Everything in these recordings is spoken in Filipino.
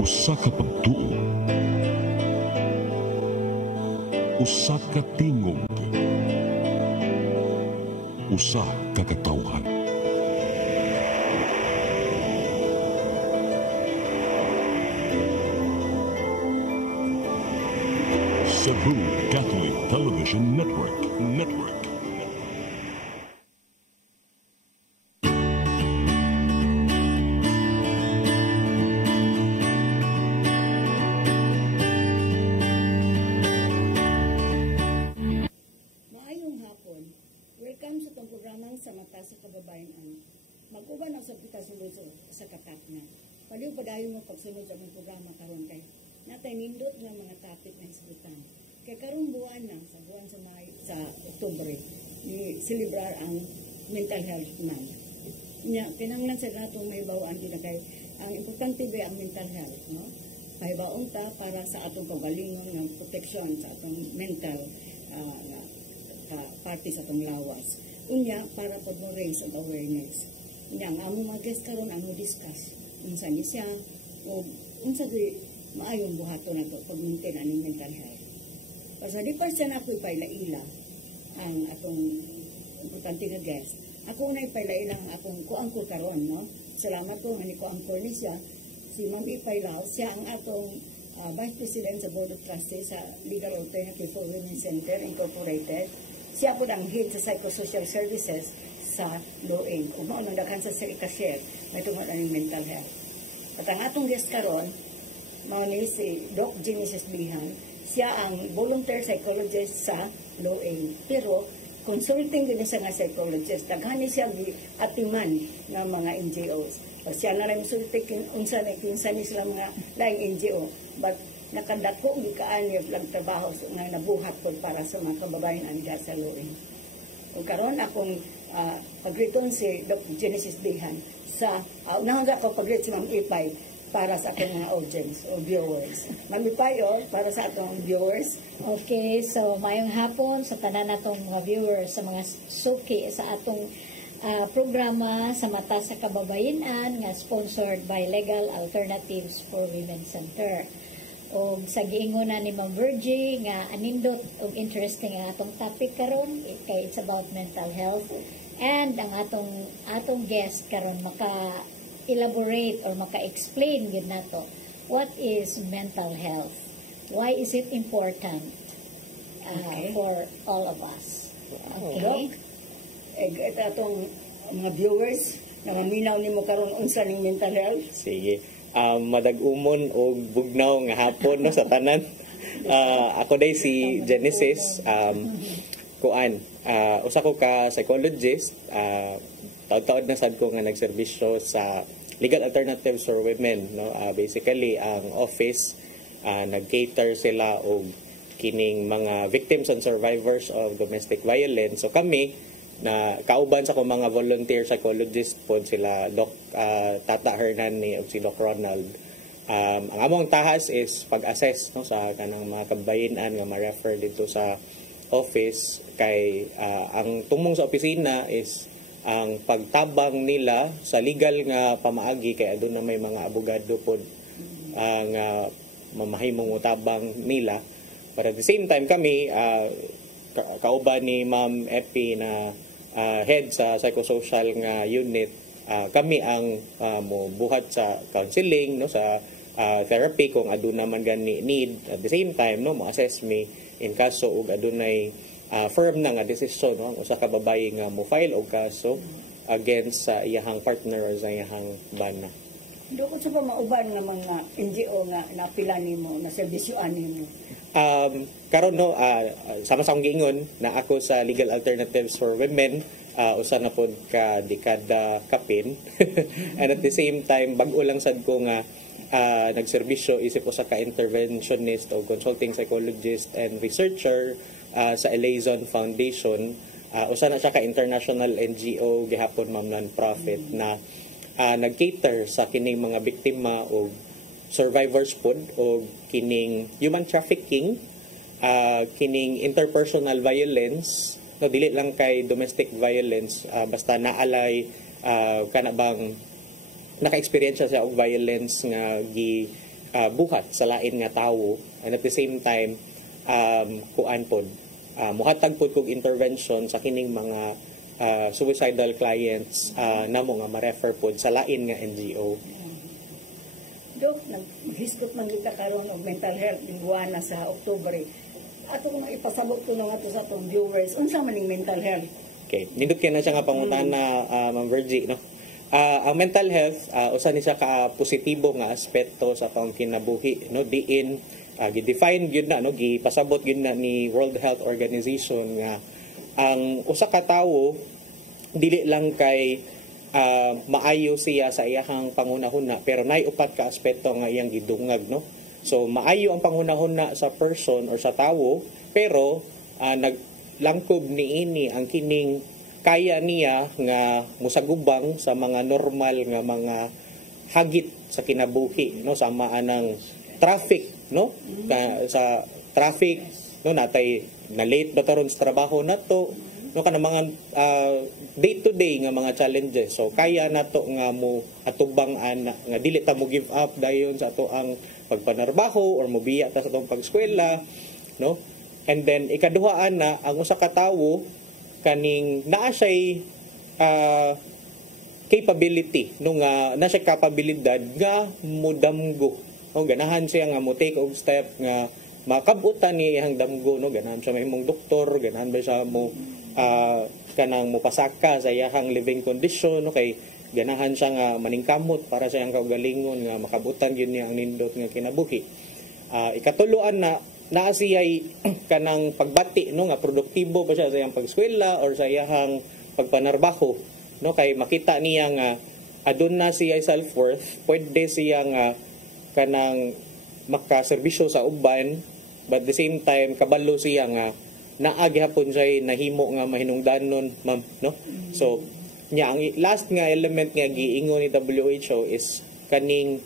Usa ka pagtuo, usa ka tingog, usa ka katawhan. Cebu Catholic Television Network. Maayong hapon. Welcome sa itong programang sa Mata sa Kababayan. Mag-uban ang sabita sunod sa katapnan. Paliw padayon mo pagsunod sa mga programa karon kay natay nindot nga mga topic na isgutan. Kay karong buwan na sa buwan sa Oktubre ni celebrar ang Mental Health Month. Nya kinahanglan sa natong may bawaan din kay ang importante ba ang mental health, no? Pahibaon ta para sa atong kaugalingon nga protection sa atong mental party sa itong lawas. Unya, para po mo raise ang awareness. Unya, ang among mga guest karon ang discuss unsa ni siya o unsa di maayong buhaton na ito pag-maintain ang mental health. Basta di pa siya na ako'y pailaila ang atong importante nga guest. Ako na ipailaila ang akong kuangkol karon, no? Salamat ko nga ni kuangkol ni siya. Si Ma'am Ipailaw, siya ang atong Vice President sa Board of Trustees sa Legal Alternative for Women Center Incorporated. Siya po ang head sa Psychosocial Services sa Loeng. Kung maunang daghan sa ikashare, may tungkol ang mental health. At ang atong guest karon, mao ni si Doc Genesis Bihan. Siya ang volunteer psychologist sa Loeng. Pero, consulting din siya nga psychologist. Daghan ni siya atiman ng mga NGOs. O siya na rin sultik unsa na kinsa ni sila mga laing NGO. But, nakadako gikaan yung trabaho nga nabuhat ko para sa mga kababayan anda sa Loeng. O karon akong pagriton si Dr. Genesis Bihan sa unahan ako pagrit si Ma'am Ipay para sa akong mga audience o viewers. Ma'am Ipay para sa atong viewers. Okay, so mayong hapon sa tanan natong mga viewers sa mga suki sa atong programa sa Mata sa Kababayan nga sponsored by Legal Alternatives for Women Center. O sa giingunan ni Ma'am Virgie nga anindot og interesting ang atong topic karon kay it's about mental health, and ang atong guest karon maka-elaborate or maka-explain gid nato what is mental health, why is it important for all of us. Okay. Ito atong mga viewers na maminaw nimo karon unsa ning mental health. Sige. Madag-umon o bugnaw nga hapon no sa tanan. Ako day si Genesis, usa ko ka psychologist, taud-taud na sad ko nga nagserbisyo sa Legal Alternatives for Women, no. Basically ang office nag-cater sila og kining mga victims and survivors of domestic violence. So kami na kauban sa akong mga volunteer psychologist po sila Doc Tata Hernani o si Doc Ronald. Ang among tahas is pag-assess no sa kanang mga kababayan nga ma-refer dito sa office kay ang tumong sa opisina is ang pagtabang nila sa legal nga pamaagi kay aduna may mga abogado pod nga mamahimong utabang nila. But at the same time kami kauban ni Ma'am Epi na head sa psychosocial nga unit, kami ang buhat sa counseling no sa therapy kung aduna man gani need. At the same time no mo assess me in kaso og adunay firm na nga desisyon no ang usa ka babaye nga mo file og kaso against sa iyahang partner o sa iyahang bana. Dukot sa pamauban nga mga NGO nga napila nimo na serbisyoan nimo. Karon no sama sa akong giingon na ako sa Legal Alternatives for Women, usa na pod ka dekada kapin. And at the same time bag-o lang sad ko nga nagserbisyo isip usa ka interventionist o consulting psychologist and researcher sa Elazon Foundation. Usa na siya ka international NGO gihapon ma'am non-profit na nag-cater sa kining mga biktima o survivors pod o kining human trafficking, kining interpersonal violence, no dili lang kay domestic violence, basta naalay kana bang naka-experience siya og violence nga buhat sa lain nga tawo, and at the same time kuan pod muhatag pod kog intervention sa kining mga suicidal clients namo nga ma-refer pod sa lain nga NGO. Dok, naghiskot man kita karon og mental health ning buwan na sa Oktubre. Ato kung ipasabot ko na nga to sa atong viewers, unsa man ning mental health? Okay, nindot kay na siya nga pangutana Ma'am Virgie, no? Ang mental health usa ni siya ka positibo nga aspeto sa atong kinabuhi, no? Diin gi-define gyud na, no, gipasabot gyud na ni World Health Organization nga ang usa ka tawo dili lang kay maayo siya sa iyahang pangunahuna, pero nay upat ka aspeto nga iyang gidungag, no? So maayo ang pangunahuna sa person or sa tawo, pero naglangkob niini ang kining kaya niya nga musagubang sa mga normal nga mga hagit sa kinabuhi, no, sama anang traffic, no, sa traffic, no, natay na late ba karon sa trabaho nato, no, kana mga day to day nga mga challenges. So kaya nato nga mo atubang ana nga dili ta mo give up dayon sa ato ang pagpanarbaho or mobiya ta sa atong pagskwela, no. And then ikaduhaan na ang usa ka tawo kaning naa siya'y capability, no, nga na siya kapabilidad nga mudamgo, no, ganahan siya nga mo take og step nga makabutan niya iyang damgo, no, ganahan siya mahimong doktor, ganahan ba siya mo kanang mupasaka sa iyang living condition, no, kay ganahan siya nga maningkamot para sa iyang kaugalingon nga makabutan yun niya ang nindot nga kinabuhi. Ikatuluan na naa siya'y kanang pagbati, no, nga produktibo ba siya sa iyang pagskwela or sa iyang pagpanarbaho, no, kay makita niya nga adun na siya self-worth, pwede siya nga kanang makaserbisyo sa uban, but at the same time kabalo siya nga naa gihapon siya nahimo nga mahinungdanon, ma'am, no. So nya ang last nga element nga giingon ni WHO is kaning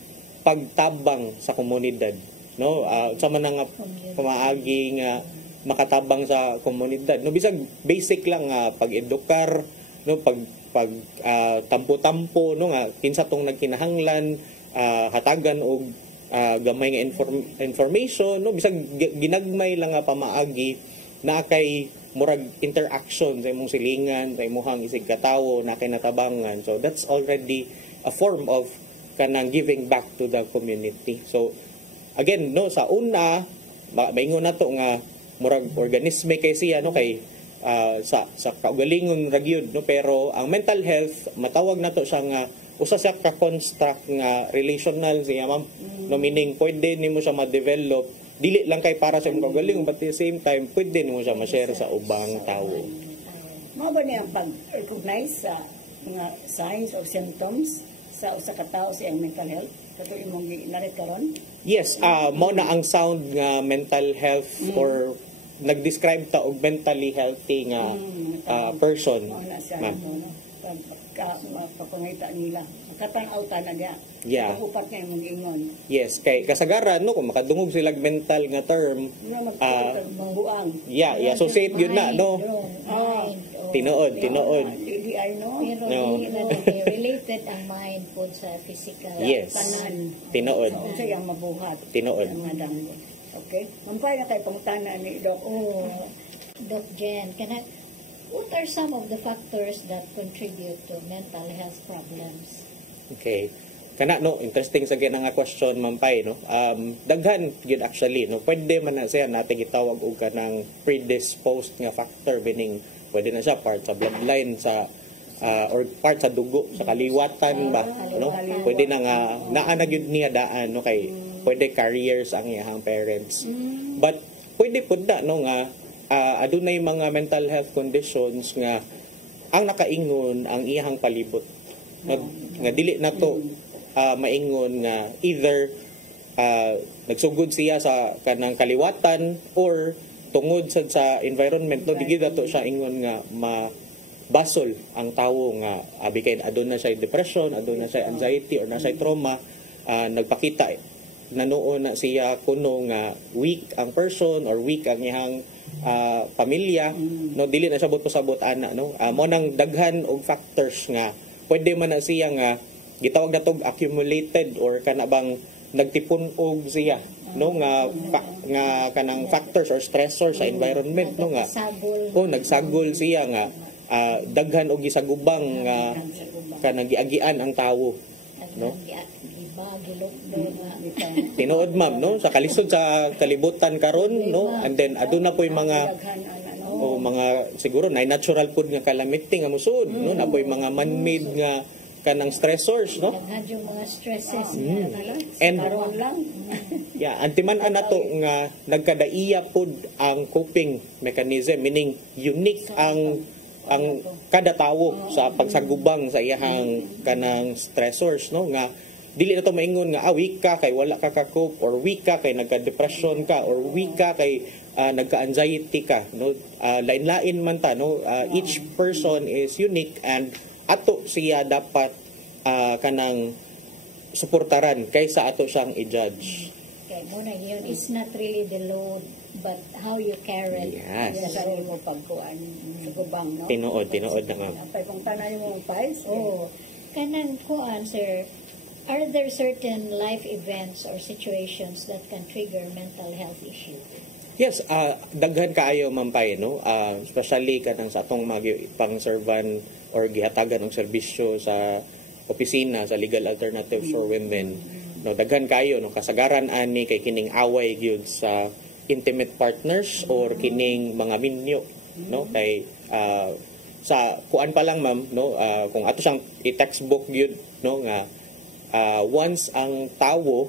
pagtabang sa komunidad, no. Sa man nga pamaagi nga makatabang sa komunidad, no, bisag basic lang nga pag-edukar, no, pag tampo-tampo, no, nga kinsa tong nagkinahanglan, hatagan og gamay nga information, no, bisag ginagmay lang nga pamaagi na kay murag interaction sa imong silingan, sa imong isig katawo na kay natabangan. So that's already a form of kanang giving back to the community. So again, no, sa una maingon nato nga murag organisme kay siya, no, kay sa kaugalingon ra gyud, no, pero ang mental health matawag nato siya nga usa siya ka construct nga relational siya, ma'am, no, meaning pwede nimo siya ma-develop dili lang kay para sa imong kaugalingon, but at the same time pwede nimo siya ma-share sa ubang tawo. Mao ba niya pag-recognize sa mga signs or symptoms sa usa ka tawo sa iyang mental health? Kato imong ginaret karon? Yes, mao na ang sound nga mental health or nag-describe ta og mentally healthy nga person. Mao na siya, ma'am. no, kapangita nila. Katanaw ta na niya. Yeah. Upat nga imong ingon. Yes, kay kasagaran, no, kung makadungog sila mental nga term, Buang. yeah, associate yun na, no. Tinuod. DDI, no? Pero No. related ang mind po sa physical. Yes. Tanan. Tinuod. So, siya ang mabuhat. Tinuod. Ang mga damgo. Okay? Mampay na kay pangutana ni Doc. Doc Jen, what are some of the factors that contribute to mental health problems? Okay. Kana, no, interesting sa nga question, Mampay, no. Daghan gyud actually, no. Pwede man na siya natin gitawag og kanang predisposed nga factor, meaning pwede na siya part sa bloodline sa or part sa dugo sa kaliwatan ba, no. Pwede na nga naa na gyud niya daan, no, kay pwede careers ang iyang parents. But pwede pud na, no, nga adunay mga mental health conditions nga ang nakaingon ang iyang palibot. Nga dili na to maingon nga either nagsugod siya sa kanang kaliwatan or tungod sa environment, no, digid to siya ingon nga basol ang tawo nga kay aduna siya depression, aduna siya anxiety or nasa trauma, nagpakita nanuon na siya kuno nga weak ang person or weak ang iyang pamilya, no, dili na siya sabot ana, no. Mo nang daghan og factors nga pwede man na siya nga gitawag na tog accumulated or kana bang nagtipon og siya no nga kanang factors or stressors sa environment no nga nagsagol siya nga daghan og gisagubang nga kanang giagian ang tawo no tinuod ma'am no sa kalisod sa kalibutan karon no and then aduna po'y mga mga siguro na natural food nga calamity nga musud no na po'y mga man-made nga kanang stressors no yung mga stresses and antiman-an nato nga nagkadaiya pod ang coping mechanism meaning unique ang kada tawo sa pagsagubang sa iyahang kanang stressors no nga dili na to maingon nga weak ka kay wala ka ka-cope or weak ka kay nagka-depression ka or weak ka kay nagka-anxiety ka no lain-lain man ta no each person is unique and ato siya dapat kanang suportaran kaysa ato siyang i-judge. Okay, muna yun, it's not really the load but how you carry yes. Sa sarili mo pagkuan sa gubang no. Tinuod na nga. Apay kung tanay mo pais. Kanang kuan sir, are there certain life events or situations that can trigger mental health issue? Yes, daghan kaayo mampay no. Especially kanang sa atong pang-servan or gihatagan og serbisyo sa opisina sa Legal Alternatives for Women. No, daghan kayo no kasagaran ani kay kining away gyud sa intimate partners or kining mga minyo no kay sa kuan pa lang ma'am no kung ato siyang i-textbook gyud no nga once ang tawo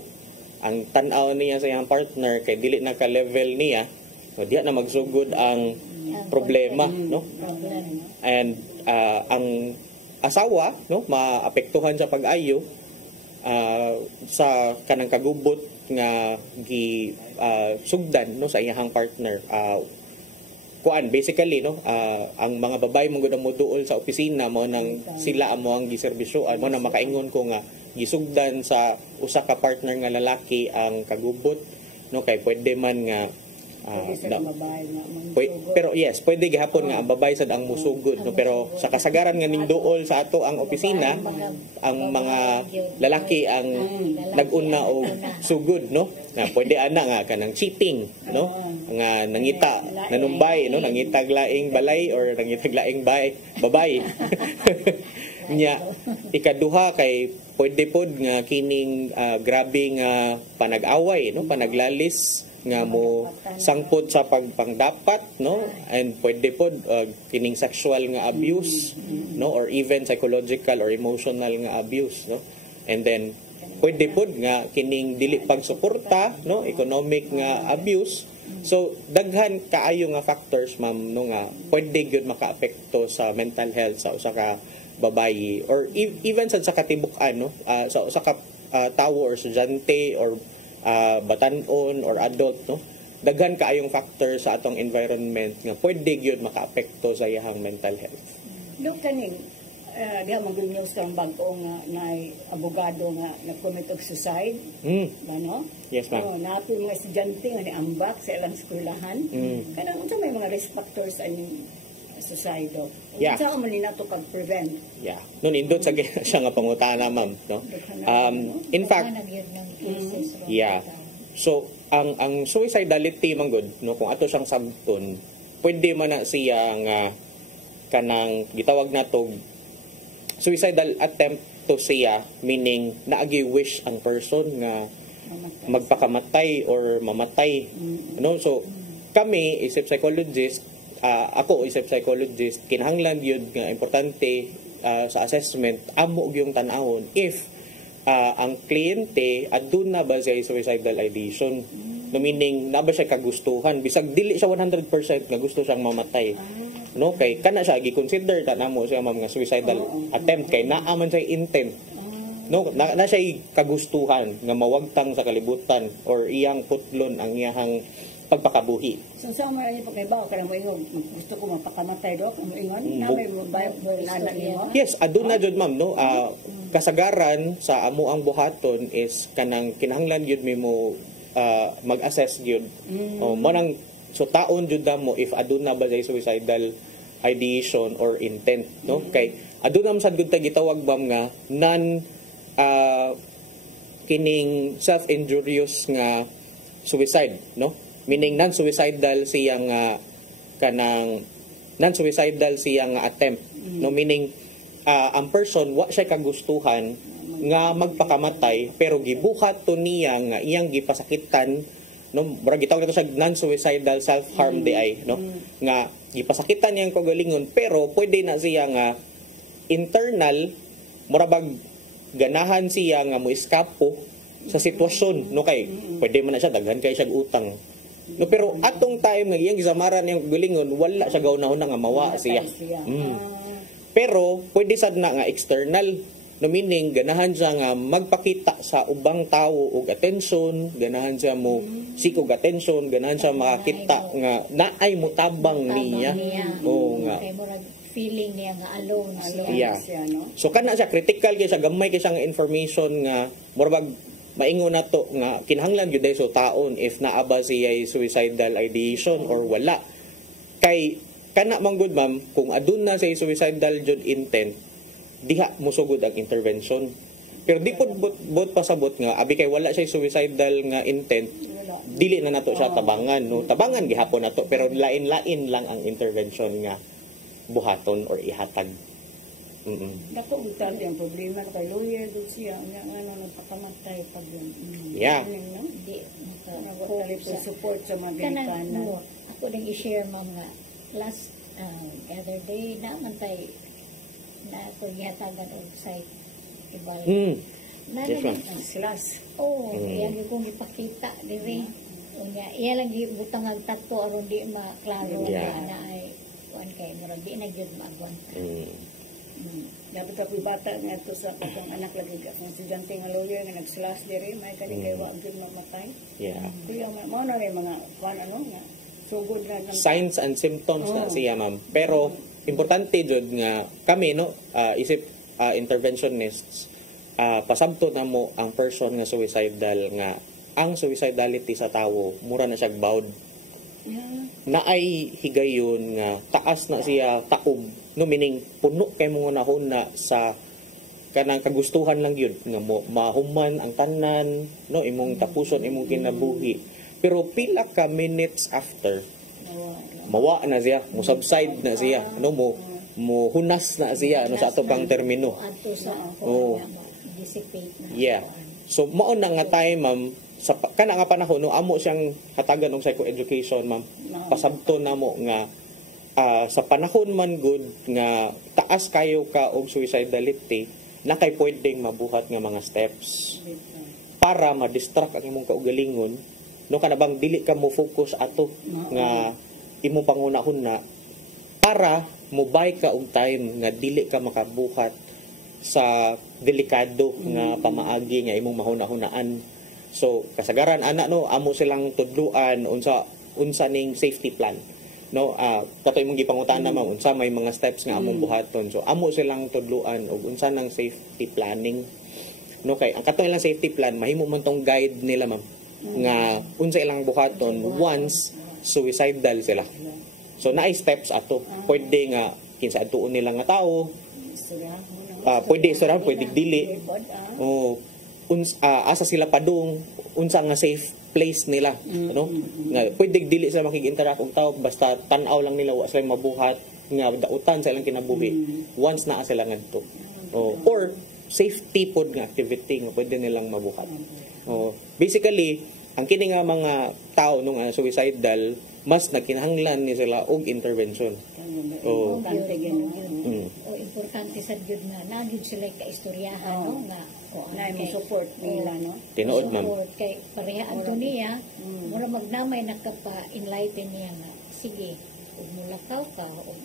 ang tan-aw niya sa iyang partner kay dili na ka level niya no diya na magsugod ang problema no and ang asawa no maapektuhan sa pag-ayo sa kanang kagubot nga gi sugdan no sa iyang partner kuan basically no ang mga babae mong gud mo duol sa opisina mo nang sila amo ang giserbisyoan mo na makaingon ko nga gisugdan sa usa ka partner nga lalaki ang kagubot no kay pwede man nga pero yes, pwede gihapon nga ang babae sad ang musugod no pero sa kasagaran nga ning duol sa ato ang opisina ang mga lalaki ang nag-una og sugod no na pwede ana nga kanang cheating no nga nangita nanumbay no nangitag laing balay or nangitag laing babay nya ikaduha kay pwede pod nga kining grabe nga panag-away no panaglalis nga mo sangpot sa pagpangdapat no and pwede pod kining sexual nga abuse no or even psychological or emotional nga abuse no and then pwede pod nga kining dili pagsuporta no economic nga abuse so daghan kaayo nga factors ma'am no nga pwede gyud makaapekto sa mental health sa usa ka babayi or even sa katibuk-an no sa usa ka tawo or estudyante or batanon or adult no daghan kaayong factor sa atong environment nga pwede gyud makaapekto sa iyang mental health. Dok kaning diha maging news kang bago nga naay abogado nga nag-commit og suicide. Ano? Yes ma'am. Naapil mga estudyante nga niambak sa ilang eskwelahan. Kanang unsa may mga risk factors ani suicide dok. Yeah. Unsa man ni nato kag-prevent? Yeah. No nindot sa siya nga pangutana ma'am no. In fact yeah. So ang suicidality man gud no kung ato siyang sabton pwede man na siya nga kanang gitawag nato suicidal attempt to siya meaning naagi wish ang person nga magpakamatay or mamatay no so kami isip psychologist ako isip psychologist kinahanglan yun nga importante sa assessment amo gyung tan-awon if ang kliyente aduna ba siya suicidal ideation no meaning na ba siya kagustuhan bisag dili siya 100% nga gusto siyang mamatay no kay kana siya gi-consider ta namo siya ma'am nga suicidal attempt kay naa man siya intent no na siya kagustuhan nga mawagtang sa kalibutan or iyang putlon ang iyang pagpakabuhi. So sa mga pagkaibaw kanang moingon gusto ko mapakamatay dok ang moingon namay mo bayad mo nana nimo. Yes, aduna jud ma'am no. Kasagaran sa amo ang buhaton is kanang kinahanglan gyud mo mag-assess gyud. Mo nang so taon jud mo if aduna ba say suicidal ideation or intent no kay aduna man sad gud ta gitawag bam nga non kining self-injurious nga suicide, no? Meaning non-suicidal siya nga kanang non-suicidal siya nga attempt, no? Meaning ang person wa siya kagustuhan nga magpakamatay pero gibuhat to niya nga iyang gipasakitan, no? Murag gitawag nato siya non-suicidal self-harm di ay, no? Nga gipasakitan niyang kagalingon pero pwede na siya nga internal murabag ganahan siya nga mo eskapo sa sitwasyon, no? Kay pwede man na siya daghan kay siya utang, no? Pero atong time nga iyang gisamaran niyang kagalingon wala siya gawnahon nga mawa siya. Pero pwede sad na nga external, no? Meaning ganahan siya nga magpakita sa ubang tawo og attention, ganahan siya mo seek og attention, ganahan siya makakita nga naay mo tabang niya. Oo nga. Kay murag feeling niya nga alone siya. Yeah. Siya, no? So kana siya critical kay siya, gamay kay siya nga information nga murag maingon nato nga kinahanglan gyud so taon if naaba siya suicidal ideation or wala. Kay kana man gud ma'am, kung aduna sa suicidal jud intent, diha musugod ang intervention. Pero di pud bot pasabot nga abi kay wala siya suicidal nga intent, dili na nato siya tabangan, no? Tabangan gihapon nato pero lain-lain lang ang intervention nga buhaton or ihatag. Dako utan yung problema na kay lawyer dun siya nga nagpakamatay pag yun. Yeah. Di Nagwatali po support sa mga Amerikana. Ako din i-share ma'am nga last other day naman tay na ako ihatagan og site ibal. Yes, ma'am. Slash. Iya gyud kong ipakita diri. Unya iya lang gibutang ang tato aron di maklaro na ay kuan kay murag di na gyud maagwanta. Dapat ako bata nga ito sa akong anak lagi ka. Kung estudyante nga lawyer nga nag-slash diri, may kani kay wa gyud mamatay. Yeah. Kuya mo na rin mga kuan ano nga sugod na ng Signs and symptoms na siya ma'am. Pero importante jud nga kami no isip interventionists pasabto na mo ang person nga suicidal nga ang suicidality sa tawo mura na siya bawd. Na ay higayon nga taas na siya taob, no? Meaning puno kay mo na sa kanang kagustuhan lang yun nga mo mahuman ang tanan, no? Imong tapuson imong kinabuhi, pero pila ka minutes after mawa na siya, mo subside na siya, no? Mo hunas na siya, no? Sa ato pang termino. Dissipate na. Yeah. So mao na nga time ma'am sa kana nga panahon no amo siyang hatagan og psychoeducation ma'am. Pasabto na mo nga sa panahon man good nga taas kayo ka og suicidality na kay pwedeng mabuhat nga mga steps para ma-distract ang imong kaugalingon, no? Kanabang dili ka mo focus ato nga imong pangunahon para mobay ka og time nga dili ka makabuhat sa delikado nga pamaagi nga imong mahuna-hunaan. So kasagaran ana no amo silang tudluan unsa ning safety plan, no? Kato imong gipangutana ma'am unsa may mga steps nga among buhaton. So amo silang tudluan og unsa nang safety planning, no? Kay ang kato ilang safety plan mahimo man tong guide nila ma'am nga unsa ilang buhaton once suicidal sila. So naay steps ato. Pwede nga kinsa adtuon nila nga tawo, pwede istorya, pwede dili. Asa sila padung, unsa nga safe place nila, no? Nga pwede dili sila makig-interact og tao basta tan-aw lang nila wa sila mabuhat nga dautan sa ilang kinabuhi once naa sila ngadto. Or safety pod nga activity nga pwede nilang mabuhat. Basically, ang kini nga mga tao nung suicidal mas nagkinahanglan ni sila og intervention. Importante sa gyud na nagyud sila kaistoryahan no nga na mo support nila no. Tinuod ma'am. Kay pareha adto niya mura magnamay nakapa-enlighten niya nga sige ug mulakaw ka ug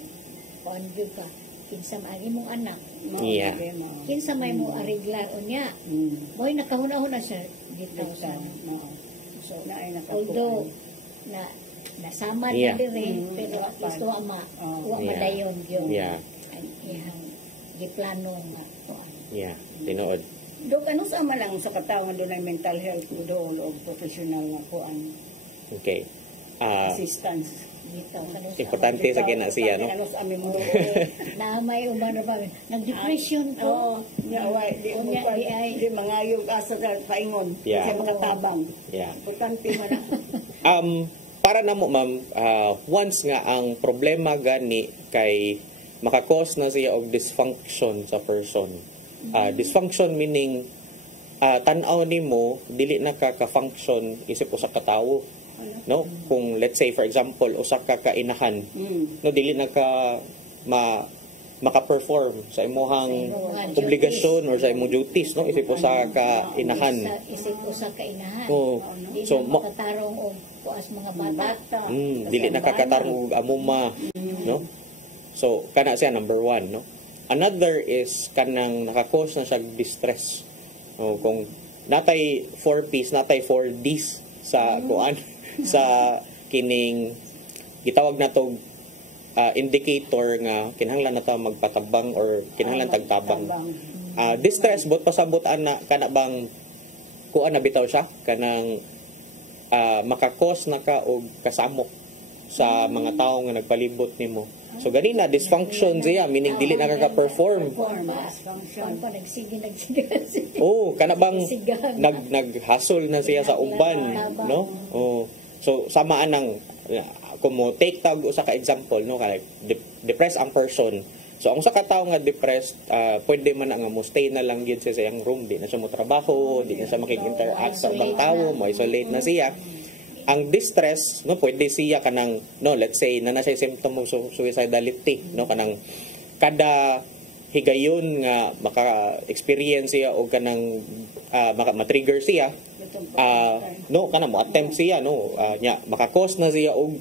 kuan gyud ka kinsa maagi mong anak. Yeah. Kinsa may mo ariglar unya. Moy nakahuna-huna siya dito sa so naay although na nasama na dire pero at least wa madayon gyud. Iyang giplano nga kuan. Yeah, tinuod. Dok ano sa lang sa katao nga dunay mental health do o professional nga kuan. Okay. assistance. Dito, kanus- Importante sa kina siya, no? Ano sa aming mga na may uban na ba nag-depression ko. Oo, di mo Unya, pa, di ay- di mangayog asa sa paingon. Yeah. Kasi makatabang. Yeah. Importante man na. Para na mo, ma'am, once nga ang problema gani kay makakos na siya og dysfunction sa person. Dysfunction meaning tan-aw nimo dili na ka-function isip usa ka tawo. No, kung let's say for example usa ka kainahan, no, dili na ka maka-perform sa imong obligasyon or sa imong duties, no, isip usa ka inahan. Isip usa ka inahan. Oh, Di so na makatarong og kuas mga bata. dili na kakatarong og amuma, no. So kana siya number 1, no. Another is kanang nakakos na siya distress. No, kung natay 4 Ps, natay 4 Ds sa kuan sa kining gitawag natog indicator nga kinahanglan nato magpatabang or kinahanglan tagtabang. Distress bot pasabot ana kana bang kuan na bitaw siya kanang makakos na ka og kasamok sa mga tawo nga nagpalibot nimo. So ganina dysfunction siya, meaning dili na ka-perform. Kuan pa nagsige. Oh, kana bang nag-hustle na siya sa uban, no? Oh. So sama anang kung mo take tag usa ka example, no, kay depressed ang person. So ang usa ka tawo nga depressed, pwede man nga mo stay na lang gyud sa iyang room, di na siya mo trabaho, di na siya makik-interact sa ibang tawo, mo isolate na siya. Ang distress, no, pwede siya kanang, no, let's say na siya symptom of suicidality, no, kanang kada higayon nga maka-experience siya o kanang ma-trigger siya, no, kanang mo attempt siya, no, nya makakos na siya og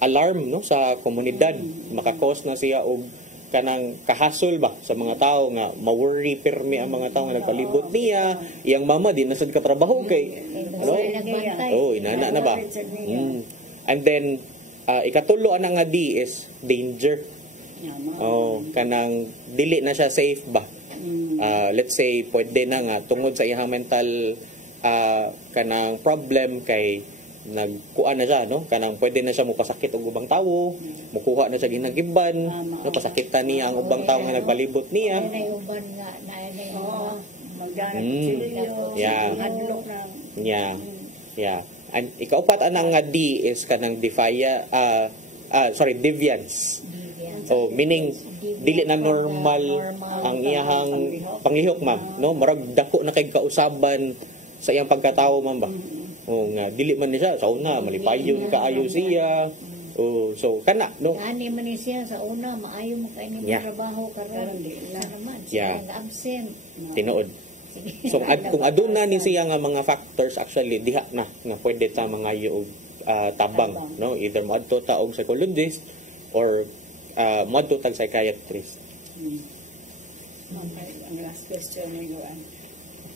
alarm, no, sa komunidad, makakos na siya og kanang kahasol ba sa mga tao nga ma-worry pirmi ang mga tao nga nagpalibot niya, iyang mama di na sad ka trabaho kay ano, inana na ba. And then ikatulo ana nga di is danger. Kanang dili na siya safe ba. Let's say pwede na nga tungod sa iyang mental kanang problem kay nagkuan na siya, no, kanang pwede na siya mupasakit og ubang tawo, mukuha na siya ginagiban, no, pasakitan niya ang ubang tawo nga nagpalibot niya. Ay uban nga na Yeah. And ikaupat anang nga D is kanang deviance. So meaning dili na normal ang iyahang panglihok, ma'am, no, marag dako na kay kausaban sa iyang pagkatawo, ma'am ba. Nga dili man niya sa una malipayon kaayo siya. So kana, no, ani man ni siya sa una maayo mo kay ni trabaho karon di na naman siya absent tinuod. So kung aduna ni siya nga mga factors actually diha na nga pwede ta mangayo og tabang, no, either moadto ta og psychologist or moadto tag psychiatrist. Ang last question ni Luan.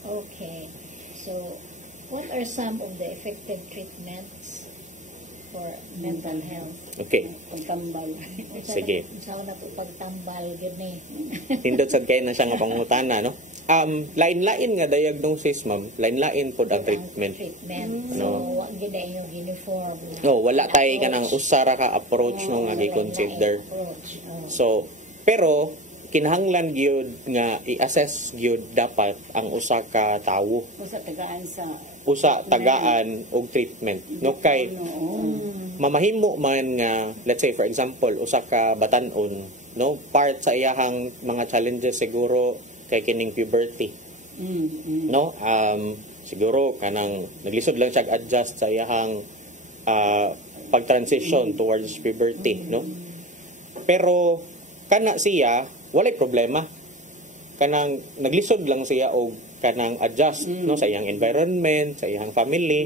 Okay. So what are some of the effective treatments for mental health? Okay. Pagtambal. Sige. Sa una po pagtambal gid ni. Tindot sad kay na siya nga pangutana, no. Lain-lain nga diagnosis, ma'am. Lain-lain pod ang treatment. So wa gid yung uniform. No, wala tay kanang usara ka approach no nga gi-consider. So, pero kinahanglan gyud nga i-assess gyud dapat ang usa ka tawo. Usa tagaan og treatment, no, kay mamahimo man nga let's say for example usa ka batan-on, no, part sa iyahang mga challenges siguro kay kining puberty, no, siguro kanang naglisod lang siya adjust sa iyahang pag-transition towards puberty, no, pero kana siya walay problema, kanang naglisod lang siya og kanang adjust, no, sa iyang environment, sa iyang family.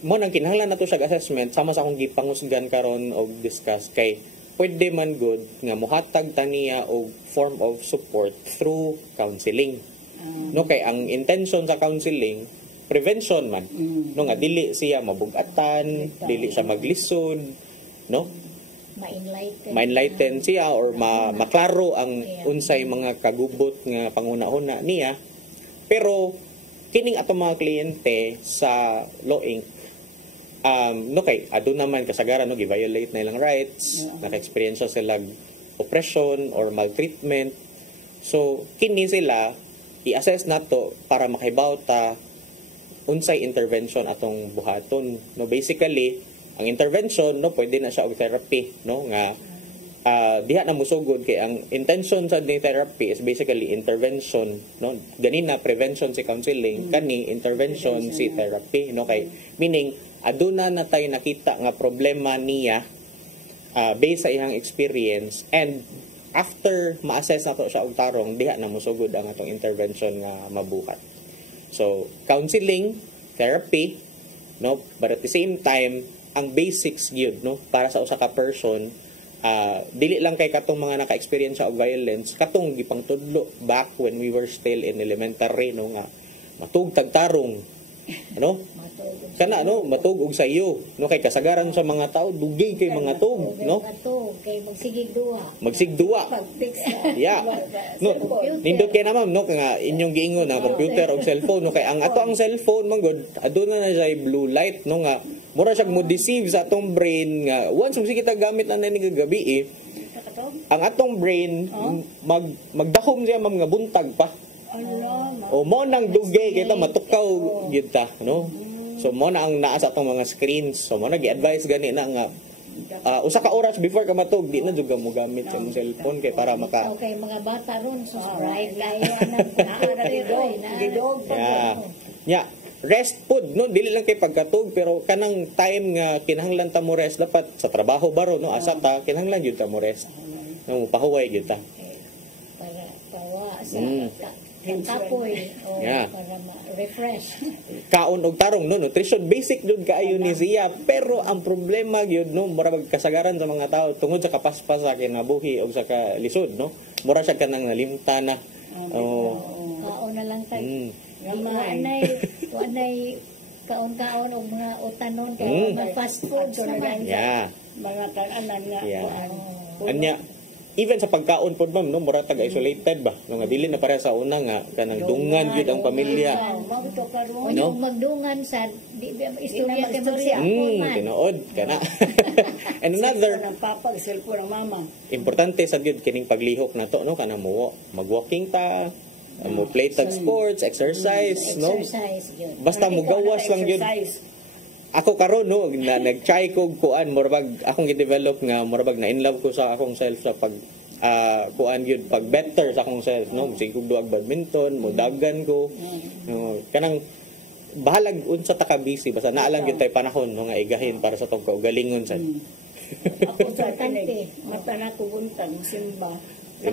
Mo nang kinahanglan nato siya assessment sama sa akong gipangusgan karon og discuss kay pwede man good nga mohatag ta niya og form of support through counseling. No, kay ang intention sa counseling prevention man, no, nga dili siya mabugatan, dili siya maglisod, no, ma-enlighten siya or maklaro ang unsay mga kagubot nga panguna-una niya. Pero kining ato mga kliyente sa Law Inc, no kay ado naman kasagaran no gi-violate na ilang rights, naka-experience sila oppression or maltreatment. So kini sila i-assess nato para makahibaw ta unsay intervention atong buhaton. No basically ang intervention no pwede na siya og therapy no nga diha na musugod kay ang intention sa ni therapy is basically intervention no ganina prevention si counseling kani intervention si therapy no kay meaning aduna na tayo nakita nga problema niya based sa iyang experience and after ma-assess nato siya og tarong diha na musugod ang atong intervention nga mabuhat. So counseling, therapy no but at the same time ang basics gyud no para sa usa ka person dili lang kay katong mga naka-experience og violence katong gipang tudlo back when we were still in elementary no nga matug tagtarong ano kana no matug og sayo no kay kasagaran sa mga tao dugay kay mga tug no kay magsigig-duha yeah no nindot kay na ma'am no nga inyong giingon ang computer o cellphone no kay ang ato ang cellphone manggod aduna na siya blue light no nga mura siya mo deceive sa atong brain nga once mo sige ta gamit na ni gabi ang atong brain magdahom siya mga buntag pa o mo nang dugay kay ta matukaw gyud ta no so mo na ang naa sa atong mga screens so mo na gi-advise gani na nga usa ka oras before ka matug di na jud ka mo gamit sa cellphone kay para maka okay mga bata ron so bright kayo yeah rest food no dili lang kay pagkatug pero kanang time nga kinahanglan ta mo rest dapat sa trabaho baro no asa ta kinahanglan jud ta mo rest no pahuway jud ta para tawa sa kapoy o para ma-refresh kaon og tarong no nutrition basic jud kaayo ni siya pero ang problema gyud no murag kasagaran sa mga tao tungod sa kapaspas sa kinabuhi og sa kalisod no mura siya kanang nalimta na kaon na lang tayo Wanay kaon-kaon o mga utanon kay mga fast food naman. Mga kananan nga. Anya even sa pagkaon pod ma'am no mura tag isolated ba no nga dili na para sa una nga kanang dungan gyud ang pamilya. No magdungan sa istorya kay magsiapon man. Tinuod kana. And another ng papa cellphone ng mama. Importante sa gyud kining paglihok nato no kana mo mag-walking ta mo play tag sports, exercise, no? Basta mo gawas lang yun. Ako karon no, nag-try ko kuan murag akong gi-develop nga murag na in love ko sa akong self sa pag kuan yun pag better sa akong self no, sige kog duag badminton, mo dagan ko. Kanang bahalag unsa ta ka busy basta naa lang gyud tay panahon no nga igahin para sa tong kaugalingon sad. Ako sa kanay mata na ko buntag simba. At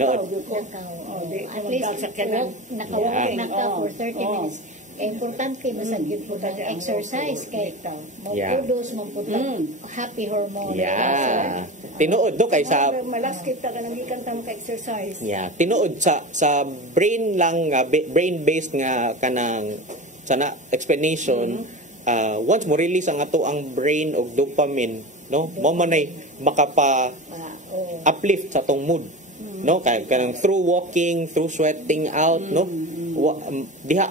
least nakawalk na ka for 30 minutes. Importante masagid po ang exercise kay mag-produce happy hormone. Tinuod do kay sa malas kita kanang gikan ta mag-exercise. Tinuod sa brain lang brain based nga kanang sana explanation once mo release ang ato ang brain og dopamine no mo manay makapa uplift sa tong mood no kanang through walking through sweating out no diha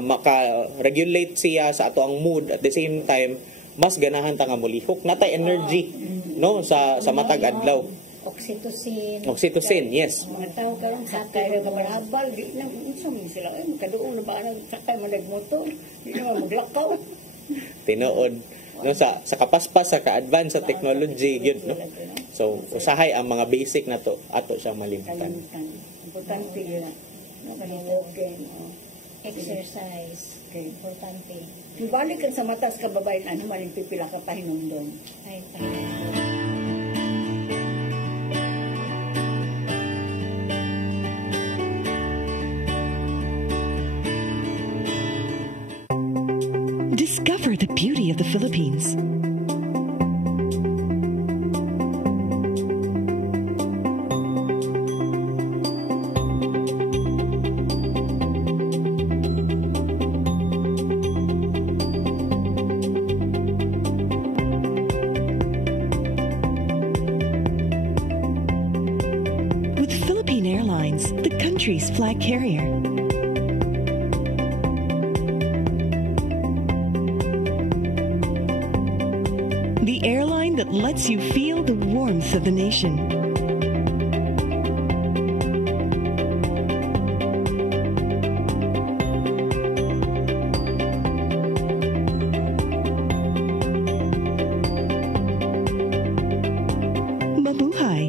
maka-regulate siya sa ato ang mood at the same time mas ganahan ta nga molihok natay energy no sa matag adlaw oxytocin yes mga tao karon sakay ra kamarabal di na unsa man sila kaduol na ba sakay man nagmotor di na maglakaw tinuod no sa kapaspas sa ka-advance sa technology gyud no so usahay ang mga basic na to ato siyang malimtan importante gyud exercise importante balik kan sa matas ka babae ano man pipila ka pahinumdom ay Discover the beauty of the Philippines. With Philippine Airlines, the country's flag carrier. the airline that lets you feel the warmth of the nation. Mabuhay!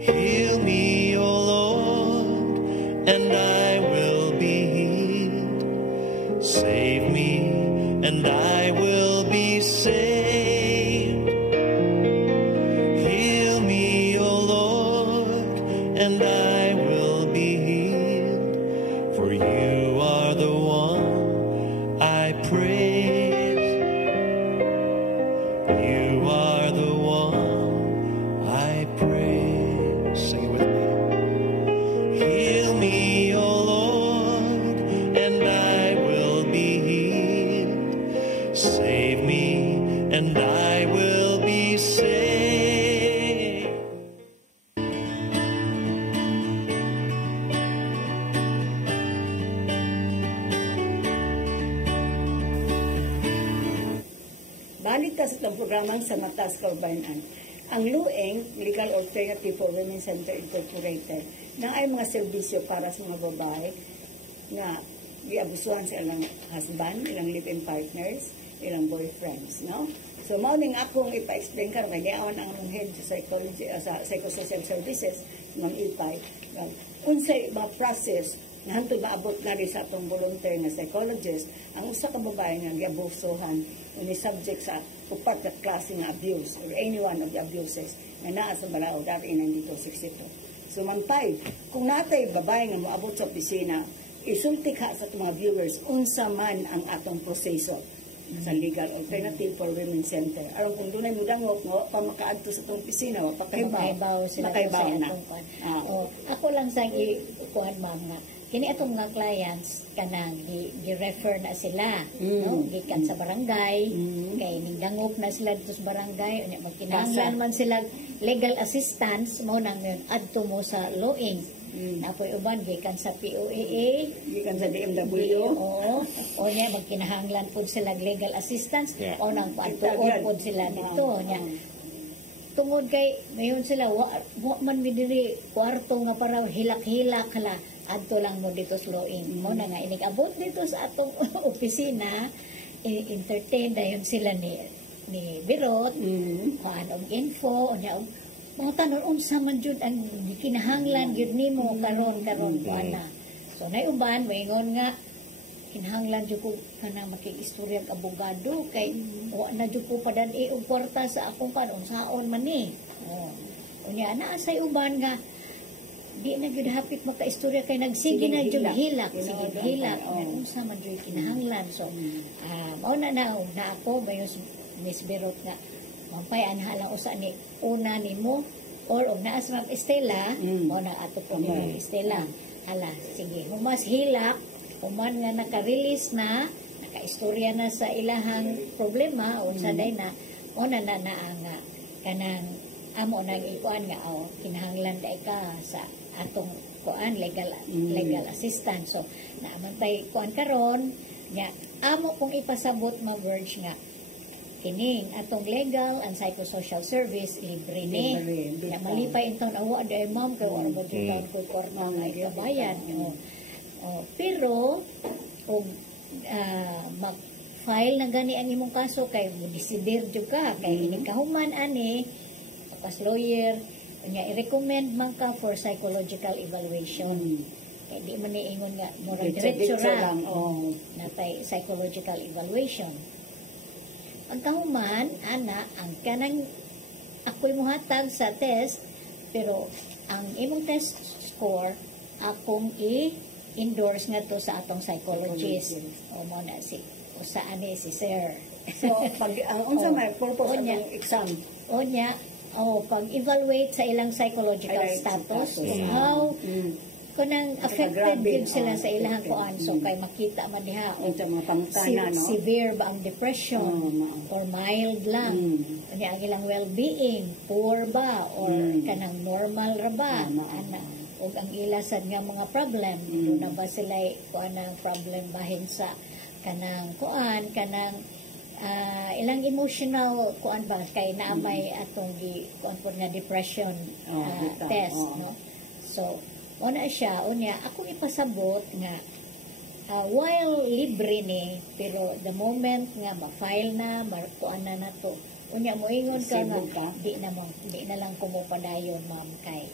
Heal me, O Lord, and I will be healed. Save me, and I will be saved. Heal me, O Lord, and I will be healed. For you are the one I praise. You are the one I praise. Sing it with me. Heal me, O Lord, and I will be healed. Save me, and I will be saved. Balik ta sa itong programang sa Matas Kaubanan. Ang LUENG, Legal Alternative for Women Center Incorporated, na ay mga serbisyo para sa mga babae na giabusuhan sa ilang husband, ilang live-in partners, ilang boyfriends, no? So, mauning akong ipa-explain karon kay giawan ang among head sa psychology, sa psychosocial services, Ma'am Ipay, unsay mga process na hantod maabot na rin sa atong volunteer na psychologist, ang usa ka babae nga giabusuhan ni subject sa upat ka klase nga abuse or any one of the abuses na naa sa Balao dati nandito 62. So, Ma'am Pai, kung natay babae nga moabot sa opisina, isulti ka sa mga viewers unsa man ang atong proseso sa Legal Alternative for Women Center. Aron kung dunay mudangok nga pa makaadto sa tong opisina, wa pa Makaibaw sila Makaibaw sa na. atong kwan. Ako lang sa ikuan ma'am nga kini atong mga clients kanang gi-refer na sila no gikan sa barangay kay ning dangop na sila dito sa barangay unya magkinahanglan man sila legal assistance mo nang yun adto mo sa LUENG napoy uban gikan sa POAA Gikan sa DMW. oo unya magkinahanglan pud sila legal assistance Yeah. o nang paatuon pud sila dito nya tungod kay mayon sila wa man mi diri kwarto nga para hilak-hilak hala adto lang mo dito sa LUENG mo na nga inigabot dito sa atong opisina entertain dayon sila ni Birot kuan og info unya mga tanon unsa man jud ang kinahanglan gyud nimo karon kuan na so nay uban moingon nga kinahanglan jud ko kana makig-istorya og abogado kay wa na jud ko padan-i og kwarta sa akong kan unsaon man ni unya naa say uban nga di na gyud hapit maka-istorya kay nagsige na jud hilak unsa man jud kinahanglan so mao na ako bayo Miss Birot nga mampay anha lang usa ni una nimo or og naa sa Ma'am Estela mao na ato po ni Ma'am Estela hala sige humas hilak human nga naka-release na naka-istorya na sa ilahang problema unsa day na o na ang kanang amo nang ikuan nga kinahanglan day ka sa atong kuan legal assistance so naaman tay kuan karon nya amo kung ipasabot mo words nga kining atong legal and psychosocial service libre ni nya malipay inton awa day ma'am kay wala mo gitan ko kwarta nga ikabayan pero og mag-file na gani ang imong kaso kay desider jud ka kay ining kahuman ani as lawyer nya i-recommend man ka for psychological evaluation kay di man niingon nga murag diretso ra natay psychological evaluation pagkahuman ana ang kanang ako'y muhatag sa test pero ang imong test score akong endorse nga to sa atong psychologist o mo na si usaan ni si sir So, pag ang unsa may purpose Onya. ng exam? pag-evaluate sa ilang psychological Ilang status status. kung kunang affected Grabe, yun sila sa ilahang affected. kuan. So kay makita man diha Ang sa mga pangutana, no? severe ba ang depression or mild lang. Ano ang ilang well-being, poor ba or kanang normal ra ba? Ana ug ang ilasad nga mga problem, doon na ba sila kuan ang problem bahin sa kanang kuan kanang ilang emotional kuan ba kay naamay atong gi kuan po nga depression test, no? So una siya unya ako ipasabot nga while libre ni pero the moment nga ma-file na kuan na nato unya moingon ka nga di na lang ko mo padayon ma'am kay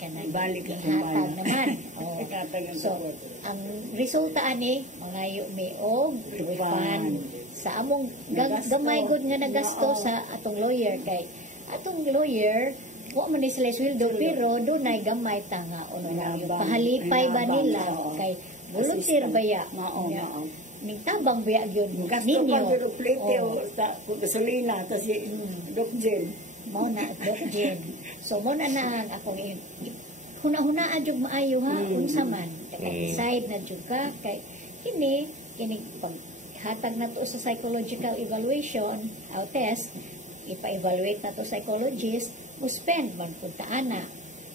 kanang Balik ang ihatag bayan. naman. So ang resulta ani mangayo mi og refund sa among gamay gud nga nagasto sa atong lawyer kay atong lawyer wa man ni sila sweldo pero dunay gamay ta nga pahalipay ba nila kay volunteer baya ning tabang baya gyud Gasto ninyo. pa pero plate o sa gasolina tas dokjen. Mo na dokjen. So mo na akong huna-hunaan jud maayo ha unsa man kay decide na jud ka kay kini paghatag na to sa psychological evaluation o test ipa-evaluate na to psychologist mo spend man pud ta ana.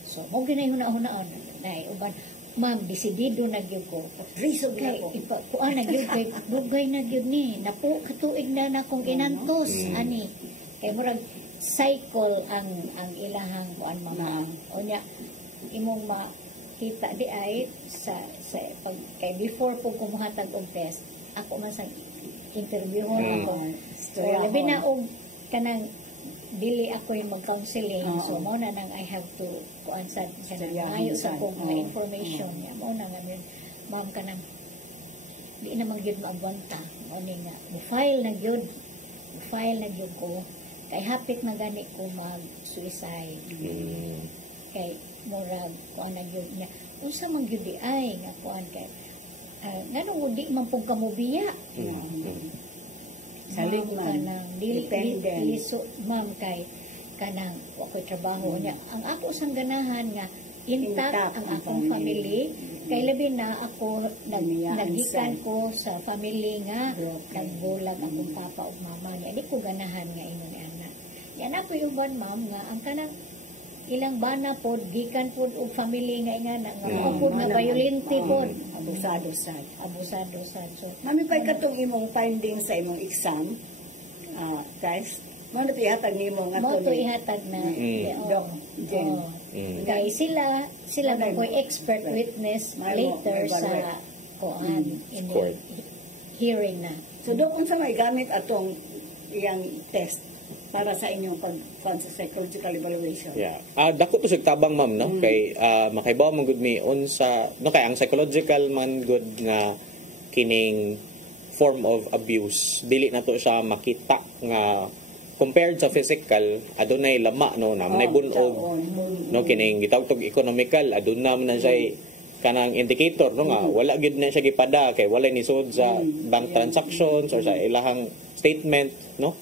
So mo ginay huna-hunaon nay uban ma'am desidido na gyud ko Risog na kay ko. kuan na gyud kay dugay na gyud ni napo katuig na akong inantos ani kay murag cycle ang ilahang kuan mga unya imong makita di ay sa pag kay before po kumuhatag og test ako man sa interviewon ako so labi na og kanang dili ako yung mag-counseling so mo na nang I have to kuan sa kanang mayo sa kong mga information niya mo na nga ma'am kanang di na man gyud maagwanta mo ni nga mo file na gyud ko kay hapit na gani ko mag-suicide. Kay murag kuan na gyud niya. Unsa man gyud di ay nga kuan kay ngano di man pug kamubiya. Salig man. Dili so ma'am kay kanang wa ko'y trabaho niya. Ang ako sang ganahan nga intact ang akong family kay labi na ako nagikan ko sa family nga nagbulag akong papa ug mama niya di ko ganahan nga ingon ni anak yan ako uban ma'am nga ang kanang ilang bana pod gikan pod og family nga ingana nga pod nga violente pod Abusado sad. So Mami pa katong imong findings sa imong exam test. Mo na ihatag nimo nga mo to ihatag na Doc Jen. kay sila na ko'y expert witness later sa kuan in the hearing na. So Doc unsa may gamit atong iyang test para sa inyong pag sa psychological evaluation? Yeah. Dako to sig tabang ma'am no kay makaibaw man gud mi unsa no kay ang psychological man gud nga kining form of abuse dili na to siya makita nga compared sa physical adunay lama no na manay bunog no kining gitawag economical aduna man na siya kanang indicator no nga wala gyud na siya gipada kay wala ni sud sa bank transactions or sa ilahang statement no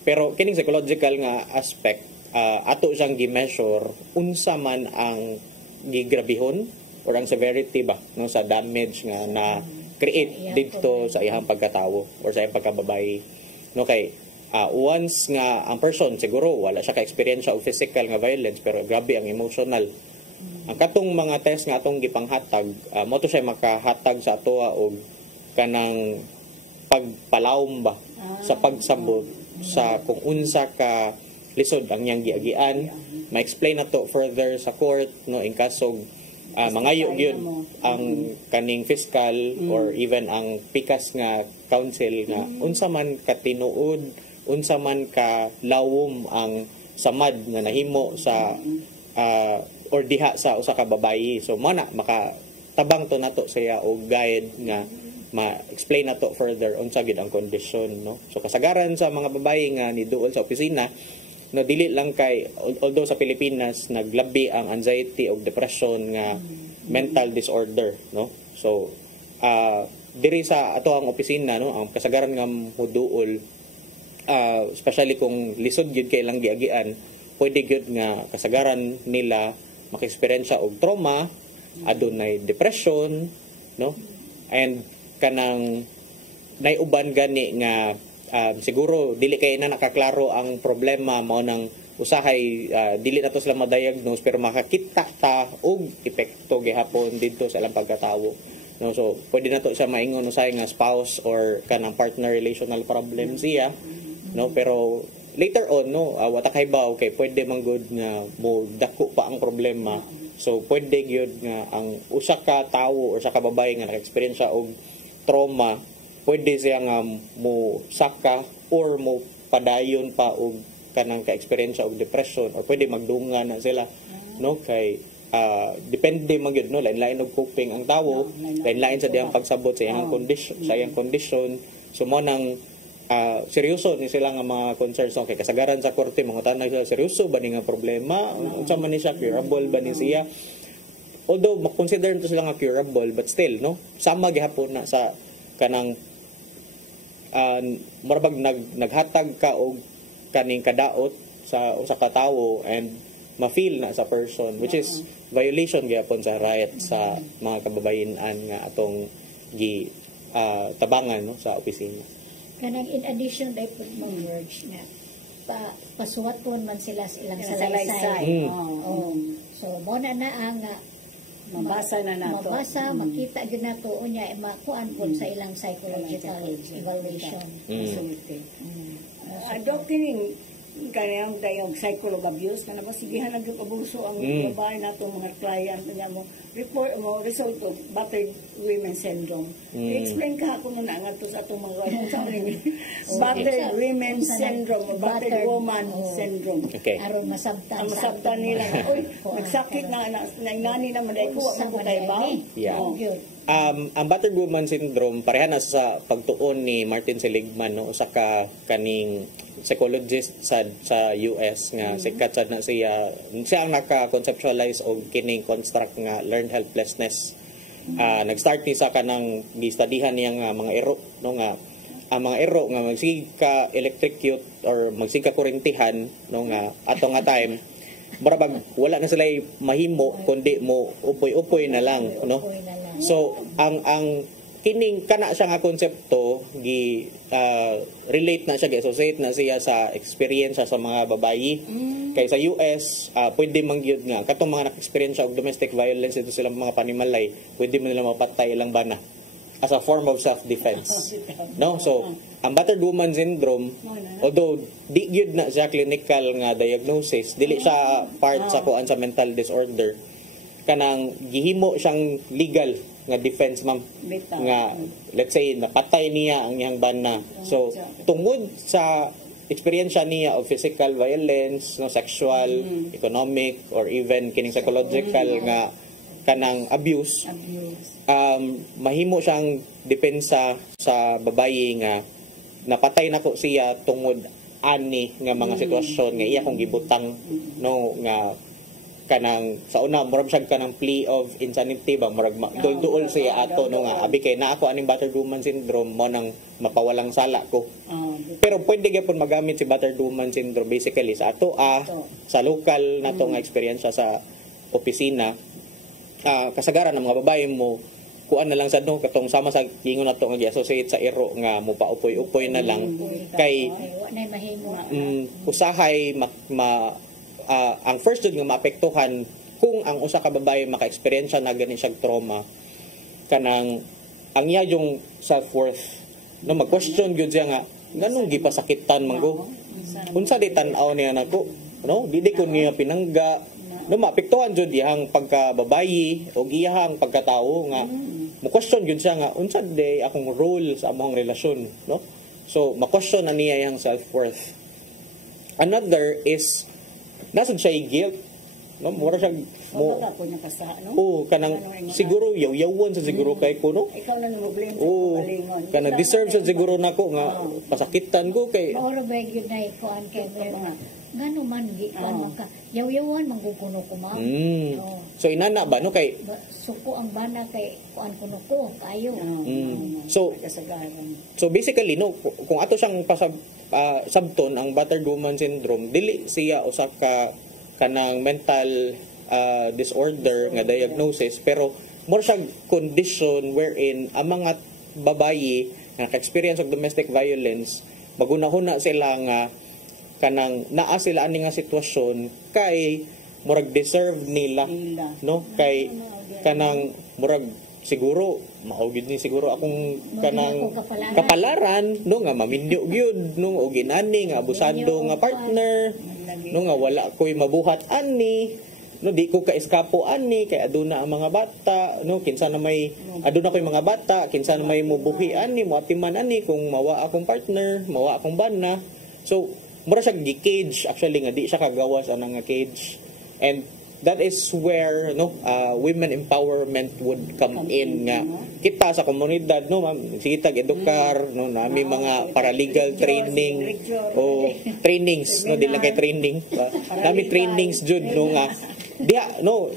pero kining psychological nga aspect ato siyang gi-measure unsa man ang gigrabihon or ang severity ba no sa damage nga na create didto sa iyang pagkatawo or sa iyang pagkababayi no kay once nga ang person siguro wala siya ka-experience og physical nga violence pero grabe ang emotional. Ang katong mga test nga atong gipanghatag mo to siya makahatag sa atoa og kanang pagpalawom ba sa pagsabot sa kung unsa ka lisod ang iyang giagian ma-explain nato further sa court no in kasog mangayo gyud ang kaning fiscal or even ang pikas nga counsel nga unsa man katinuod unsa man ka lawom ang samad nga nahimo sa or diha sa usa ka babayi so mana makatabang to nato siya og guide nga ma-explain nato further unsa gid ang condition no so kasagaran sa mga babayi nga niduol sa opisina no dili lang kay although sa Pilipinas naglabi ang anxiety o depression nga mental disorder no so diri sa ato ang opisina no ang kasagaran nga muduol especially kung lisod gyud kay lang giagian pwede gyud nga kasagaran nila maka-experience og trauma adunay depression, no? And kanang naiuban gani nga siguro dili kay na nakaklaro ang problema mao nang usahay dili nato sila ma-diagnose pero makakita ta og epekto gihapon didto sa ilang pagkatawo, no? So pwede nato siya maingon usahay nga spouse or kanang partner relational problem siya, no? Pero later on, no, wata kay baw kay pwede man good nga mo dako pa ang problema. So pwede gyud nga ang usa ka tawo or sa ka babaye nga naka-experience siya og trauma, pwede siya nga mo saka or mo padayon pa og kanang ka-experience og depression or pwede magdunga na sila, no? Kay depende man gyud, no, lain-lain og coping ang tawo, lain-lain sa diyang pagsabot sa iyang condition. So mo nang seryoso ni sila nga mga concerns, okay, kasagaran sa korte mangutan na sila seryoso ba ni nga problema, unsa man ni siya, curable ba ni siya. Although makonsider nito sila nga curable, but still, no, sama gihapon na sa kanang marabag naghatag ka og kaning kadaot sa usa ka tawo and ma-feel na sa person, which is violation gihapon sa right sa mga kababayen-an nga atong tabangan, no, sa opisina. Kanang in addition dahil po mga words na pasuwat po man sila sa ilang salaysay. So mo na ang Mabasa na nato. Makita gyud nato unya makuan po sa ilang psychological evaluation. Dok kining kanang dayong psychological abuse kana ba sigihan nag abuso ang babae nato mga client nga mo report mo result of battered women syndrome. I-explain ka ako muna nga to sa atong mga battered women syndrome, battered woman syndrome. Okay. Aron masabtan nila. Oy, nagsakit na nani na maday ko mo kay ba? Yeah. Ang battered woman syndrome pareha na sa pagtuon ni Martin Seligman, no, usa ka kaning psychologist sa US nga sikat sad na siya ang naka-conceptualize og kining construct nga learned helplessness. Nag-start ni sa kanang gistudihan niya nga mga ero, no, nga ang mga ero nga magsige ka electrocute or magsige ka kurentihan, no, nga ato nga time marabag wala na sila mahimo kundi mo upoy-upoy na lang, no. So ang kining kana siya nga konsepto relate na siya, associate na siya sa experience sa mga babayi. Kay sa US pwede man gyud nga katong mga naka-experience og domestic violence ito silang mga panimalay, pwede man nila mapatay ilang bana as a form of self-defense, no. So ang battered woman syndrome, although di gyud na siya clinical nga diagnosis, dili siya part sa kuan sa mental disorder, kanang gihimo siyang legal nga defense, ma'am, nga let's say napatay niya ang iyang bana. So tungod sa experience niya of physical violence, no, sexual, economic, or even kining psychological nga kanang abuse, mahimo siyang depensa sa babayi nga napatay nako siya tungod ani nga mga sitwasyon nga iya kong gibutang, no, nga kanang sa una murag siya kanang plea of insanity ba, murag duol siya ato, no, nga abi kay na ako aning battered woman syndrome mo nang mapawalang sala ko. Pero pwede gyapon magamit si battered woman syndrome basically sa ato sa local nato nga experience sa opisina. Kasagaran ng mga babae mo kuan na lang sad, no, katong sama sa gingon nato nga gi-associate sa ero nga mo paupoy-upoy na lang kay usahay ang first jud nga maapektuhan kung ang usa ka babae maka-experience na gani siyang trauma, kanang ang iya yung self-worth, no, mag-question gyud siya nga nganong gipasakitan man ko, unsa di tan-aw niya nako, no, dili ko niya pinangga, no, maapektuhan jud iyang pagkababayi o iyang pagkatawo nga mo-question gyud siya nga unsa di akong role sa among relasyon, no. So ma-question na niya iyang self-worth. Another is nasad siya guilt, no, mura siya mo kanang siguro yaw-yawon sa siguro kay ko, no, ikaw na problema sa kanang deserve sa siguro nako nga pasakitan ko kay maura ba gyud na ikuan kay ngano man gi kan maka yaw-yawan manggukuno ko ma. So inana ba, no, kay suko ang bana kay kuan kuno ko kayo. So basically, no, kung ato siyang sabton ang battered woman syndrome, dili siya usa ka kanang mental disorder nga diagnosis, pero more siya condition wherein ang mga babayi nga naka-experience og domestic violence magunahuna sila nga kanang naa sila ani nga sitwasyon kay murag deserve nila, no, kay kanang murag siguro maugid ni siguro akong kanang kapalaran no nga maminyo gyud no o ginani nga abusado nga partner no nga wala koy mabuhat ani no di ko ka eskapo ani kay aduna ang mga bata no kinsa na may aduna koy mga bata kinsa na may mubuhi ani moatiman ani kung mawa akong partner mawa akong bana. So mura siya gi-cage actually nga di siya kagawas anang nga cage, and that is where no women empowerment would come in nga kita sa komunidad no ma'am sigitag edukar no nami mga paralegal training o trainings no di lang kay training nami trainings jud no nga diha no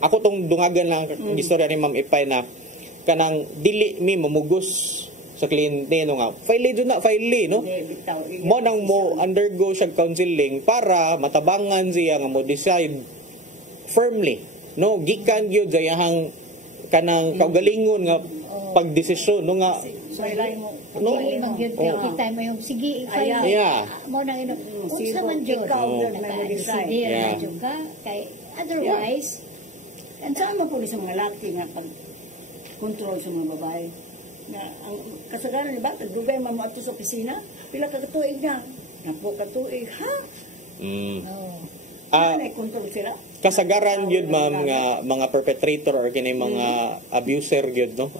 ako tong dungagan lang istorya ni Ma'am Ipay na kanang dili mi mamugos sa kliyente no nga file jud na file no mo nang mo undergo siya counseling para matabangan siya nga mo decide firmly no gikan gyud sayahang kanang kaugalingon nga pagdesisyon no nga no kita mo yung sige mo nang ino sa man jud sige na jud ka kay otherwise and saan mo po sa mga laki nga pag control sa mga babae na ang kasagaran ni bata dugay man mo ato sa opisina pila ka tuig na napo ka tuig ha control sila kasagaran yun ma'am nga mga perpetrator or kinay mga abuser yun no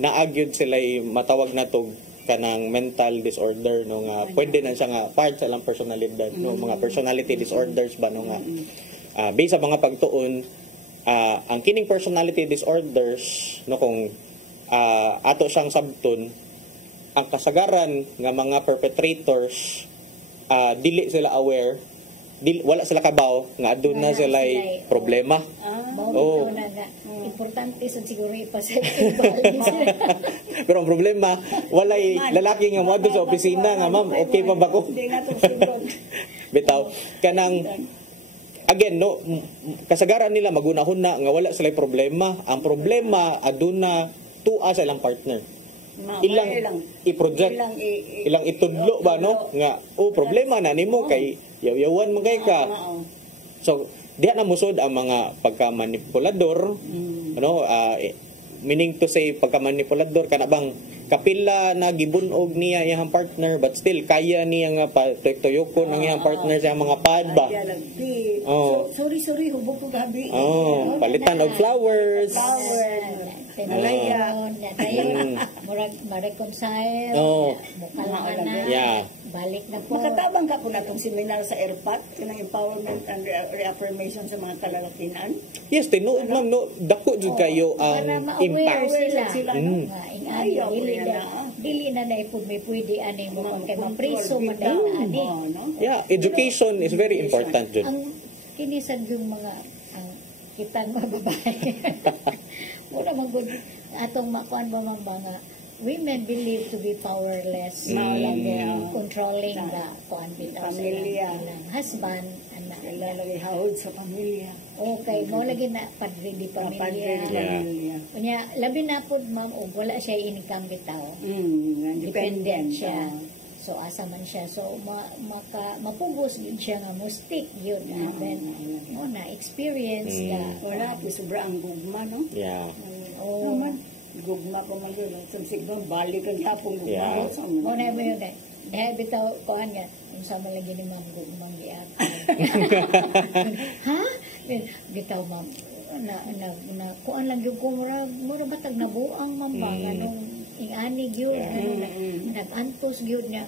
naag yun sila matawag na to kanang mental disorder no nga pwede na siya nga part sa ilang personalidad no mga personality disorders ba no nga based sa mga pagtuon ang kining personality disorders no kung ato siyang sabton ang kasagaran nga mga perpetrators dili sila aware wala sila kabaw nga adun na sila problema importante sa siguro ipasay pero ang problema walay lalaki nga moadto sa opisina nga ma'am okay pa ba ko bitaw kanang again no kasagaran nila magunahon na nga wala sila problema ang problema aduna tuwa sa ilang partner ilang i-project ilang itudlo ba no nga problema na nimo kay yaw-yawan man kay ka so diha na musod ang mga pagkamanipulador ano meaning to say pagkamanipulador kana bang kapila na gibunog niya iyang partner but still kaya niya nga tuyok-tuyokon ang iyang partner sa mga pad ba sorry hubog ko gabi palitan og flowers pinalayon murag ma-reconcile mukalaan na balik na po makatabang ka po na itong seminar sa ERPAT kanang empowerment and reaffirmation sa mga kalalakinan yes tinuod ma'am no dako jud kayo ang impact sila dili na naipod may pwede ani mo kay mapriso man ani education is very important jud ang kinisan yung mga kitang mga babae muna magud atong makuan ba mga women believe to be powerless controlling the pamilya husband anak lalagay hawod sa pamilya okay mo lagi na padre di pamilya unya labi na pod ma'am og wala siya income bitaw dependent siya so asa man siya so mapugos gid siya nga mo stick yun then mo na experience wala po sobra ang gugma no gugma pa man yun. Siguro, balik ang hapong gugma. O na ba yun eh. Dahil bitaw, kuhan nga, kung sama lagi ni ma'am gugmang giat. Ha? Bitaw ma'am, kuhan lang yung mura batag nabuang ma'am ba, anong inganig yun, nag-antos yun niya.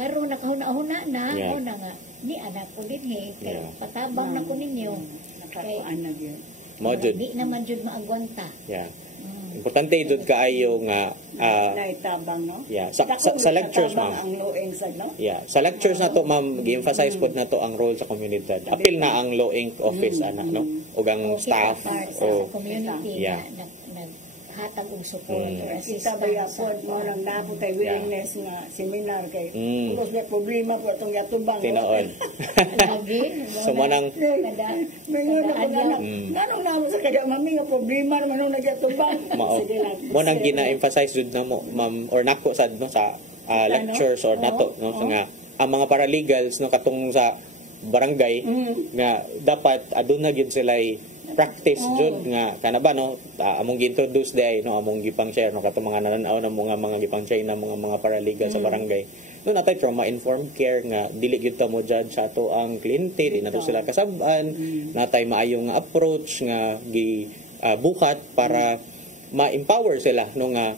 Karo nakahuna-huna na, o na nga, ni anak ko din kaya patabang na ko ninyo. Nakakaanag yun. Di naman yun maagwanta. Importante jud kaayo nga naitabang no sa lectures ma'am ang loeng sad no sa lectures nato ma'am gi-emphasize pod nato ang role sa komunidad apil na ang loeng office ana no ug ang staff o community hatag og support or Kita assistance. ba yapon mo nang napo kay willingness nga seminar kay kung may problema po itong yatubang. Tinood. Lagi. So, manang- Mayroon na po nanong namo sa kaya mami nga problema naman nung nagyatubang. Mao. Mo nang gina-emphasize jud na mo, ma'am, or nako sad no sa lectures or nato no so nga ang mga paralegals no katong sa barangay nga dapat aduna gyud sila practice jud nga kana ba no among gi-introduce day no among gipang share no katong mga nananaw na mga gipang share na mga paralegal sa barangay no natay trauma informed care nga dili gyud ta mo judge sa ato ang kliyente di nato sila kasab-an natay maayong approach nga bukat para ma-empower sila no nga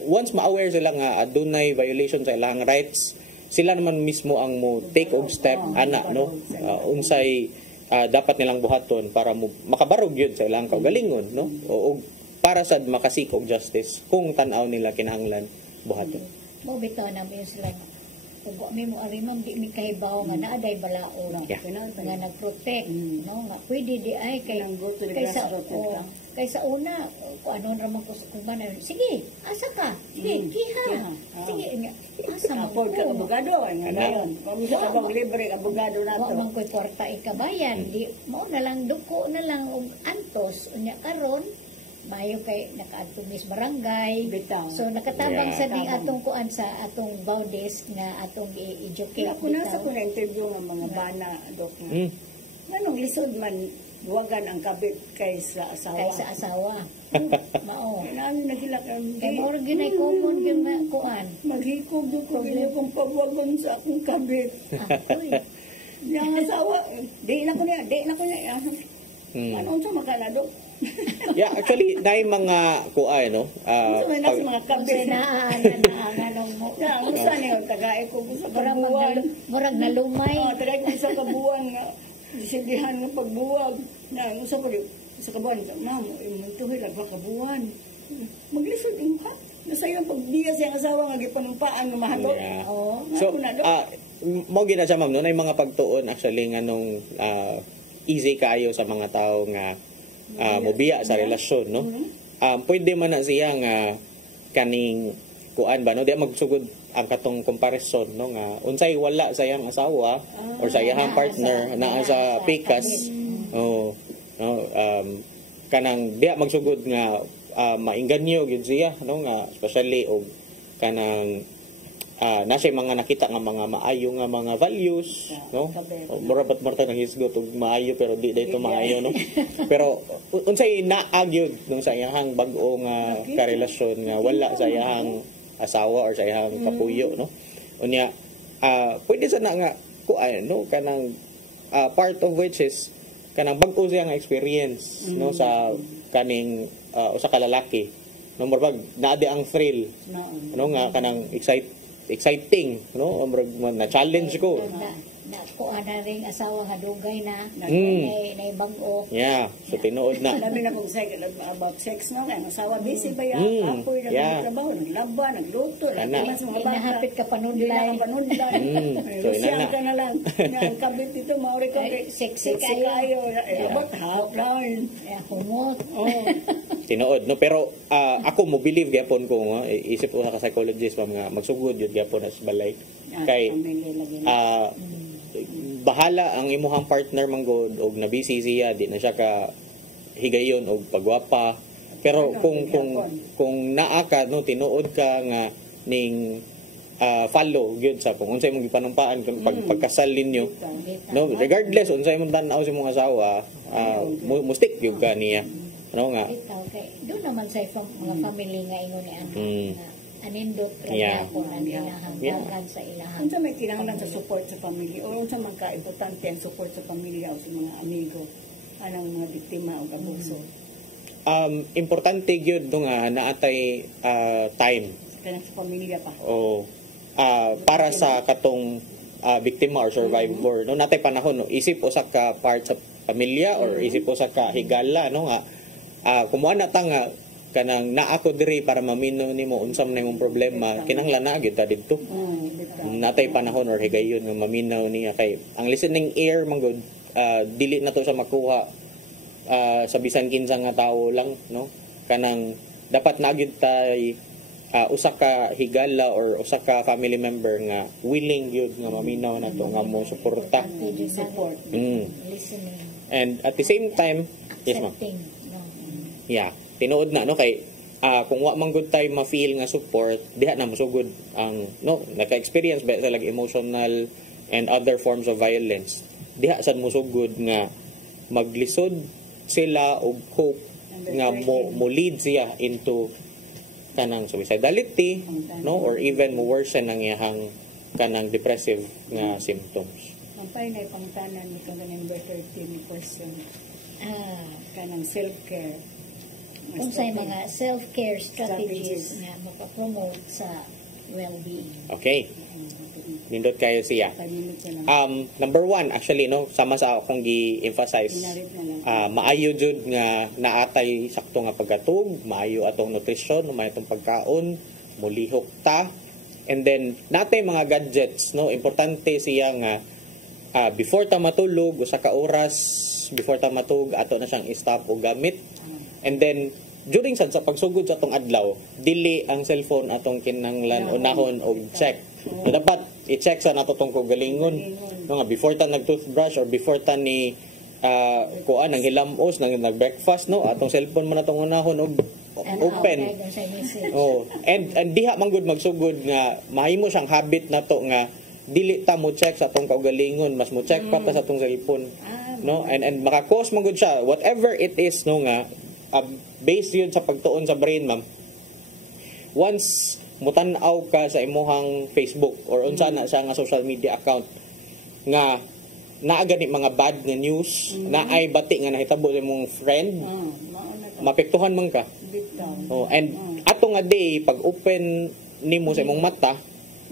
once ma-aware sila nga adunay violation sa ilang rights sila naman mismo ang mo take og step ana no unsay dapat nilang buhaton para makabarog yun sa ilang kaugalingon no o para sad makasik og justice kung tan-aw nila kinahanglan buhaton. Mo bitaw na mo sila nga pag mi mo ari ma'am di mi kahibaw nga naaday balaod nga nagprotect no nga pwede di ay kaysa una kung ano raman ko kung ba na sige asa ka sige kiha sige asa mo Apod ka abogado nga dayon. Kung sa abog libre abogado nato. wa man koy kwarta ikabayan di mo na lang duko na lang og antos unya karon mayo kay nakaadto mis barangay Bitaw. so nakatabang sa ding atong kuan sa atong bawdes nga atong i-educate Kung nasa ko na interview ng mga bana dok nga. Nanong lisod man duwagan ang kabit kaysa asawa. kaysa asawa mao Nami nagila ka. kay mo rin ginay common gyud nga kuan Maghikog do ko ginyo kong pagwagon sa akong kabit. akoy Yang asawa, di na ko niya. Ano sa makanado? Yeah, actually nay mga kuan no Ano sa nasa mga kung kabit? sinaangan mo Ya, musa niyo tagay ko sa kabuwan. murag nalumay Tagay ko sa kabuwan nga disindihan ng pagbuwag. Na musa ko sa kabuwan, ma'am, tuhoy lang ba kabuwan? Maglisod din ka. Nasayang pagdiya siyang asawa nga gipanumpaan ng mahadot. Yeah. Oo. So, Nga na, mo gina siya ma'am, no? Na yung mga pagtuon actually nga nung easy kayo sa mga tao nga mobiya sa relasyon, no? Pwede man na siya nga kaning kuan ba, no? Di magsugod ang katong comparison, no? Nga unsay wala sa iyang asawa or sa iyang partner na sa pikas. Oh, no? Kanang di magsugod nga mainganyo gyud siya no nga especially og kanang nasa mga nakita nga mga maayo nga mga values no murabat morta nang hisgot og maayo pero di dayto maayo no pero unsay naagyod nung sa iyang bag-o nga karelasyon nga wala sa iyang asawa or sa iyang kapuyo no unya pwede sana nga kuan no kanang part of which is kanang bag-o siya nga experience no sa kaning usa ka lalaki no murag naadi ang thrill no nga kanang exciting no murag na challenge ko na kuan na ring asawa nga dugay na na bag-o yeah so tinuod na Labi na kung about sex no kaya asawa busy ba yan? Apoy na trabaho, naglaba, nagluto, nagtiman sa mga bata. Inahapit ka panudlay. Hindi na ka panudlay. So, Lusyang inana. ka na lang. Ang kabit dito, mauri ko Ay, sexy kayo. Abot, hawak lang. humot tinuod no pero ako mo believe gyapon ko isip ko sa psychologist nga magsugod yun gyapon as balay kay bahala ang imuhang partner manggod og nabisi siya di na siya ka higayon og pagwapa pero kung naa ka no tinuod ka nga ning follow gyud sa kung unsay mong gipanumpaan kung pagkasal ninyo no regardless unsay mong tan-aw sa imong asawa mo stick gyud ka niya ano nga ikaw kay doon naman sa mga family nga ingon ni ano anindot Yeah. kaya kung ang ilahang sa ilahang Unsa may kinahanglan sa support sa pamilya o unsa man ka importante ang support sa pamilya o sa mga amigo anang mga biktima o abuso importante gyud no nga naatay time kanang sa pamilya pa. o para sa katong biktima or survivor no natay panahon no isip usa ka part sa pamilya or isip usa ka higala no nga kumuha na ta nga kanang naa ko diri para maminaw nimo unsam na imong problema kinahanglan na gyud ta didto natay panahon or higayon nga maminaw niya kay ang listening ear man gud dili na to sa makuha sa bisan kinsa nga tawo lang no kanang dapat nagyud tay usa ka higala or usa ka family member nga willing yun nga maminaw na to nga mo suporta. Support. Listening. And at the same time, yes ma'am. Accepting. No. Yeah, tinuod na no kay kung wa man gud tay ma-feel nga support, diha na mosugod ang no naka-experience ba sa emotional and other forms of violence. Diha sad mosugod nga maglisod sila og hope nga mo lead siya into kanang suicidality no or even mo worsen ang iyang kanang depressive nga symptoms. Mampay na ipangtanan ni kang number 13 question. Kanang self-care. Unsay mga self-care strategies nga makapromote sa well-being. Okay. Nindot kayo siya. 5 minutes na lang. Number one, actually, no, sama sa akong gi-emphasize, Pinarit na lang. maayo jud nga naatay sakto nga pagkatug, maayo atong nutrisyon, maayo atong pagkaon, mulihok ta, and then natay mga gadgets, no, importante siya nga before ta matulog, usa ka oras before ta matulog, ato na siyang i-stop o gamit, and then during sa pagsugod sa atong adlaw, dili ang cellphone atong kinahanglan unahon og check. So, dapat i-check sa nato tong kagalingon. No, nga before ta nag-toothbrush or before ta ni kuan nang hilamos nang nag-breakfast no, atong cellphone man atong unahon og open. And diha man gud magsugod nga mahimo siyang habit nato nga dili ta mo check sa atong kaugalingon, mas mo check pa ta sa atong cellphone. No, and maka-cause man gud siya whatever it is no nga based yun sa pagtuon sa brain ma'am. Once mutan-aw ka sa imuhang Facebook or unsa na siya nga social media account nga naa gani mga bad nga news, na ay bati nga nahitabo sa imong friend, mapektuhan man ka. And ato nga day pag open nimo sa imong mata,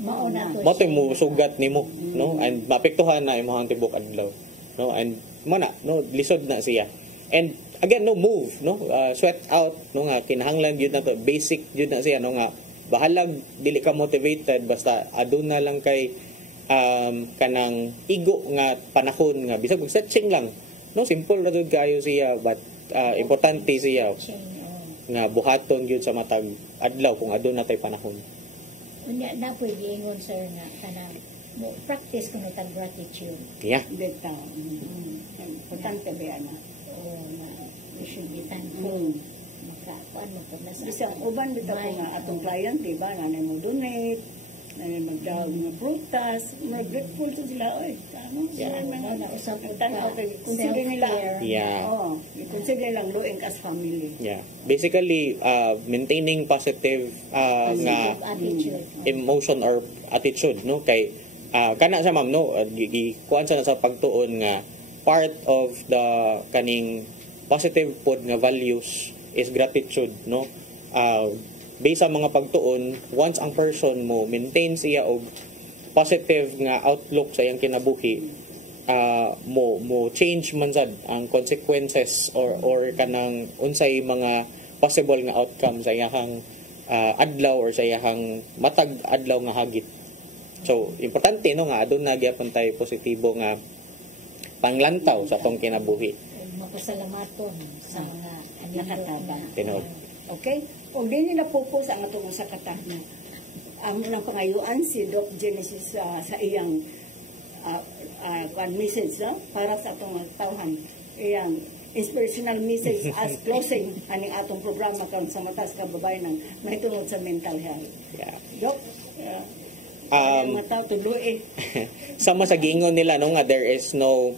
mo to mo sugat nimo, no? And mapektuhan na imong tibok adlaw, no? And mo na, no, lisod na siya. And again, no, move, no, sweat out, no, nga kinahanglan yun na to, basic yun na siya, no, nga bahalag dili ka motivated basta aduna lang kay kanang igo nga panahon nga bisag searching lang, no, simple na jud kayo siya, but importante siya nga buhaton gyud sa matag adlaw kung aduna tay panahon. Unya na pwede ingon sir nga kanang mo practice kuno tag gratitude. Yeah. Deta. Importante ba na? We should be thankful. Makakuan mo po na sa Bisang uban bitaw ko nga atong client, diba, nanay mo donate, nanay magdaog nga prutas, grateful to sila, oy, kamo, Yeah, mga nausap ko tanaw ka, kay consider nila. self-care. Yeah. Oh, consider lang loing as family. Yeah. Basically maintaining positive nga attitude. emotion or attitude, no, kay kana sa ma'am, no, kuan sa pagtuon nga part of the kaning positive pod nga values is gratitude, no. Based sa mga pagtuon, once ang person mo maintain siya og positive nga outlook sa iyang kinabuhi, mo change man sad ang consequences or kanang unsay mga possible nga outcome sa iyang adlaw or sa iyang matag adlaw nga hagit. So importante no nga aduna gyapon tay positibo nga panglantaw sa atong kinabuhi. Mapasalamaton sa mga Nakatabang. Tinuod. Okay? Kung di nila pupos ang atong sa katahna, ang unang pangayuan si Doc Genesis sa iyang message para sa atong tawhan. Iyang inspirational message as closing aning atong programa karon sa Matas Kababayan na hitungod sa mental health. Yeah. Doc, mga tao tuloy Sama sa giingon nila no nga there is no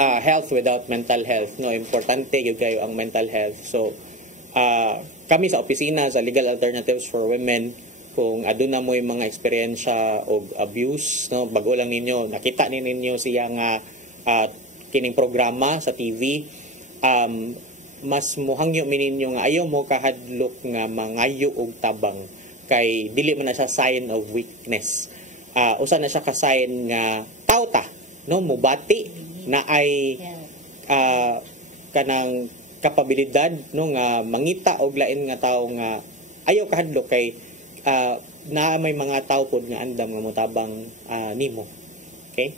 health without mental health, no, importante gyud kayo ang mental health. So kami sa opisina sa Legal Alternatives for Women, kung aduna mo yung mga eksperyensya og abuse, no, bago lang ninyo nakita ni ninyo siya nga kining programa sa TV, mas muhangyo mininyo nga ayaw mo kahadlok nga mangayo og tabang kay dili man na siya sign of weakness. Usa na siya ka sign nga tao ta, no, mubati na ay kanang kapabilidad no nga mangita og lain nga tawo nga ayaw kahadlok kay na may mga tao pod nga andam nga motabang nimo. Okay?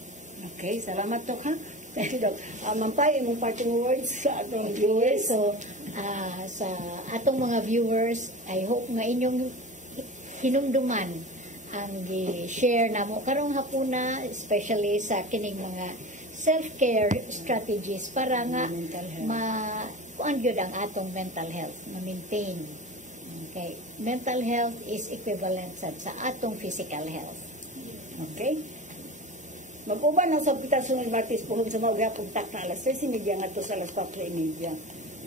Okay, salamat Doc ha. Thank you, Doc. Mampay, imong parting words sa atong viewers. So, sa atong mga viewers, I hope nga inyong hinumduman ang gi-share namo karong hapuna, especially sa kining mga self-care strategies para nga Mental health. kuan gyud ang atong mental health, ma-maintain. Okay, mental health is equivalent sa atong physical health. Okay? Mag-uban na sa Pitas Sunod Martis puhog sa mga gapong tak na alas 3:30 nga to sa alas 4:30.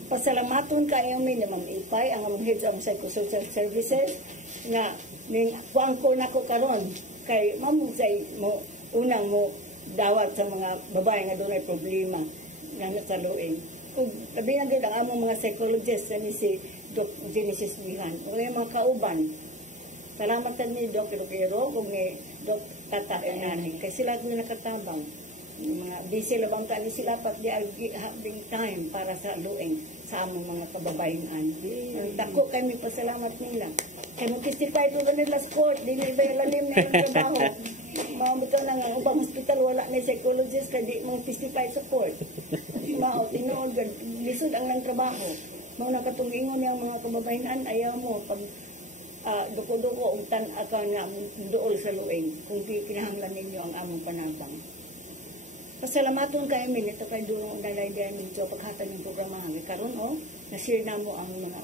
Pasalamaton kayo min na Ma'am Ipay, ang among heads of psychosocial services nga ning kuangko nako karon kay ma'am say mo unang mo dawat sa mga babae nga dunay problema nga sa luing. Ug labi na gid ang among mga psychologists ni si Doc Genesis Bihan. O yung mga kauban. Salamat ni Doc Pero kung ni Doc Tata Enani. Kaya sila na nakatabang. Yung mga busy labang ka ni sila pat di having time para sa luing sa among mga kababayan. Ang dako kami pasalamat nila. Kaya mag-testify ko nila sa court. Di na iba yung lalim na yung trabaho. Mga bitaw na nga, ubang hospital wala na psychologist kaya di mga testify sa court. Mga tinood, lisod ang lang trabaho. Mga nakatulingon yung mga kababayan, ayaw mo pag duko-duko ang tan-akan nga dool sa luing kung kinahanglan ninyo ang among panabang. Pasalamaton kayo min ito kay durong dalay diay minto paghatan ng programa hangin karon na-share namo ang mga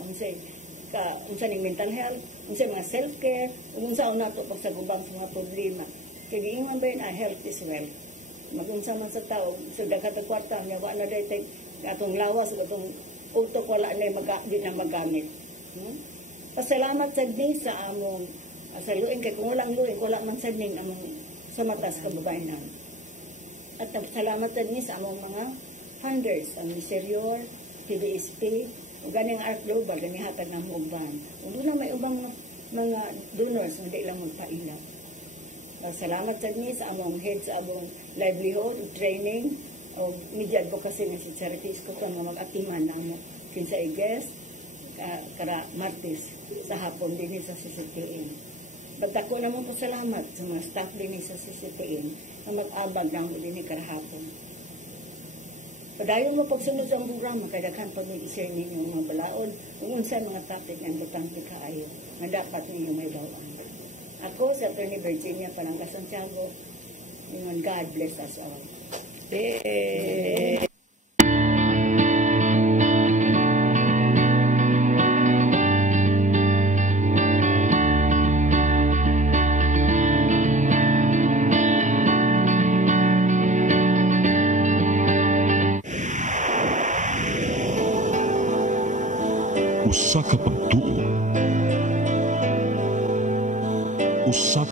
unsa ning mental health, unsa mga self-care, unsa nato pagsagubang sa mga problema. Kay giingon ba yun, health is wealth. Magunsa man sa tao sa daghang kwarta nya wa na day atong lawas atong utok wala na di na magamit. Pasalamat sa di sa among sa luing kay kung walang luing wala man sa ning among sa matas kababayan. At salamat sa di sa among mga funders, ang Miserior, PBSP, ug ganing Art Global gani hatag ng uban. Ug na may ubang mga donors nga di lang magpaila. Salamat sa di sa among head sa among livelihood, training, o media advocacy ng si Charities ko kung mag-atiman na mo kinsa i-guest kara Martes sa hapon din sa CCTN. Bagdako naman po salamat sa mga staff din sa CCTN na mag-abag ng din karahapon. Padayon mo pagsunod sa programa kaya daghan pag i-share ninyo mga balaod kung unsa mga topic nga importante kaayo nga dapat ninyo may bawaan. Ako sa Attorney Virginia Palangga Santiago, and God bless us all. Usa ka pagtuo. Usa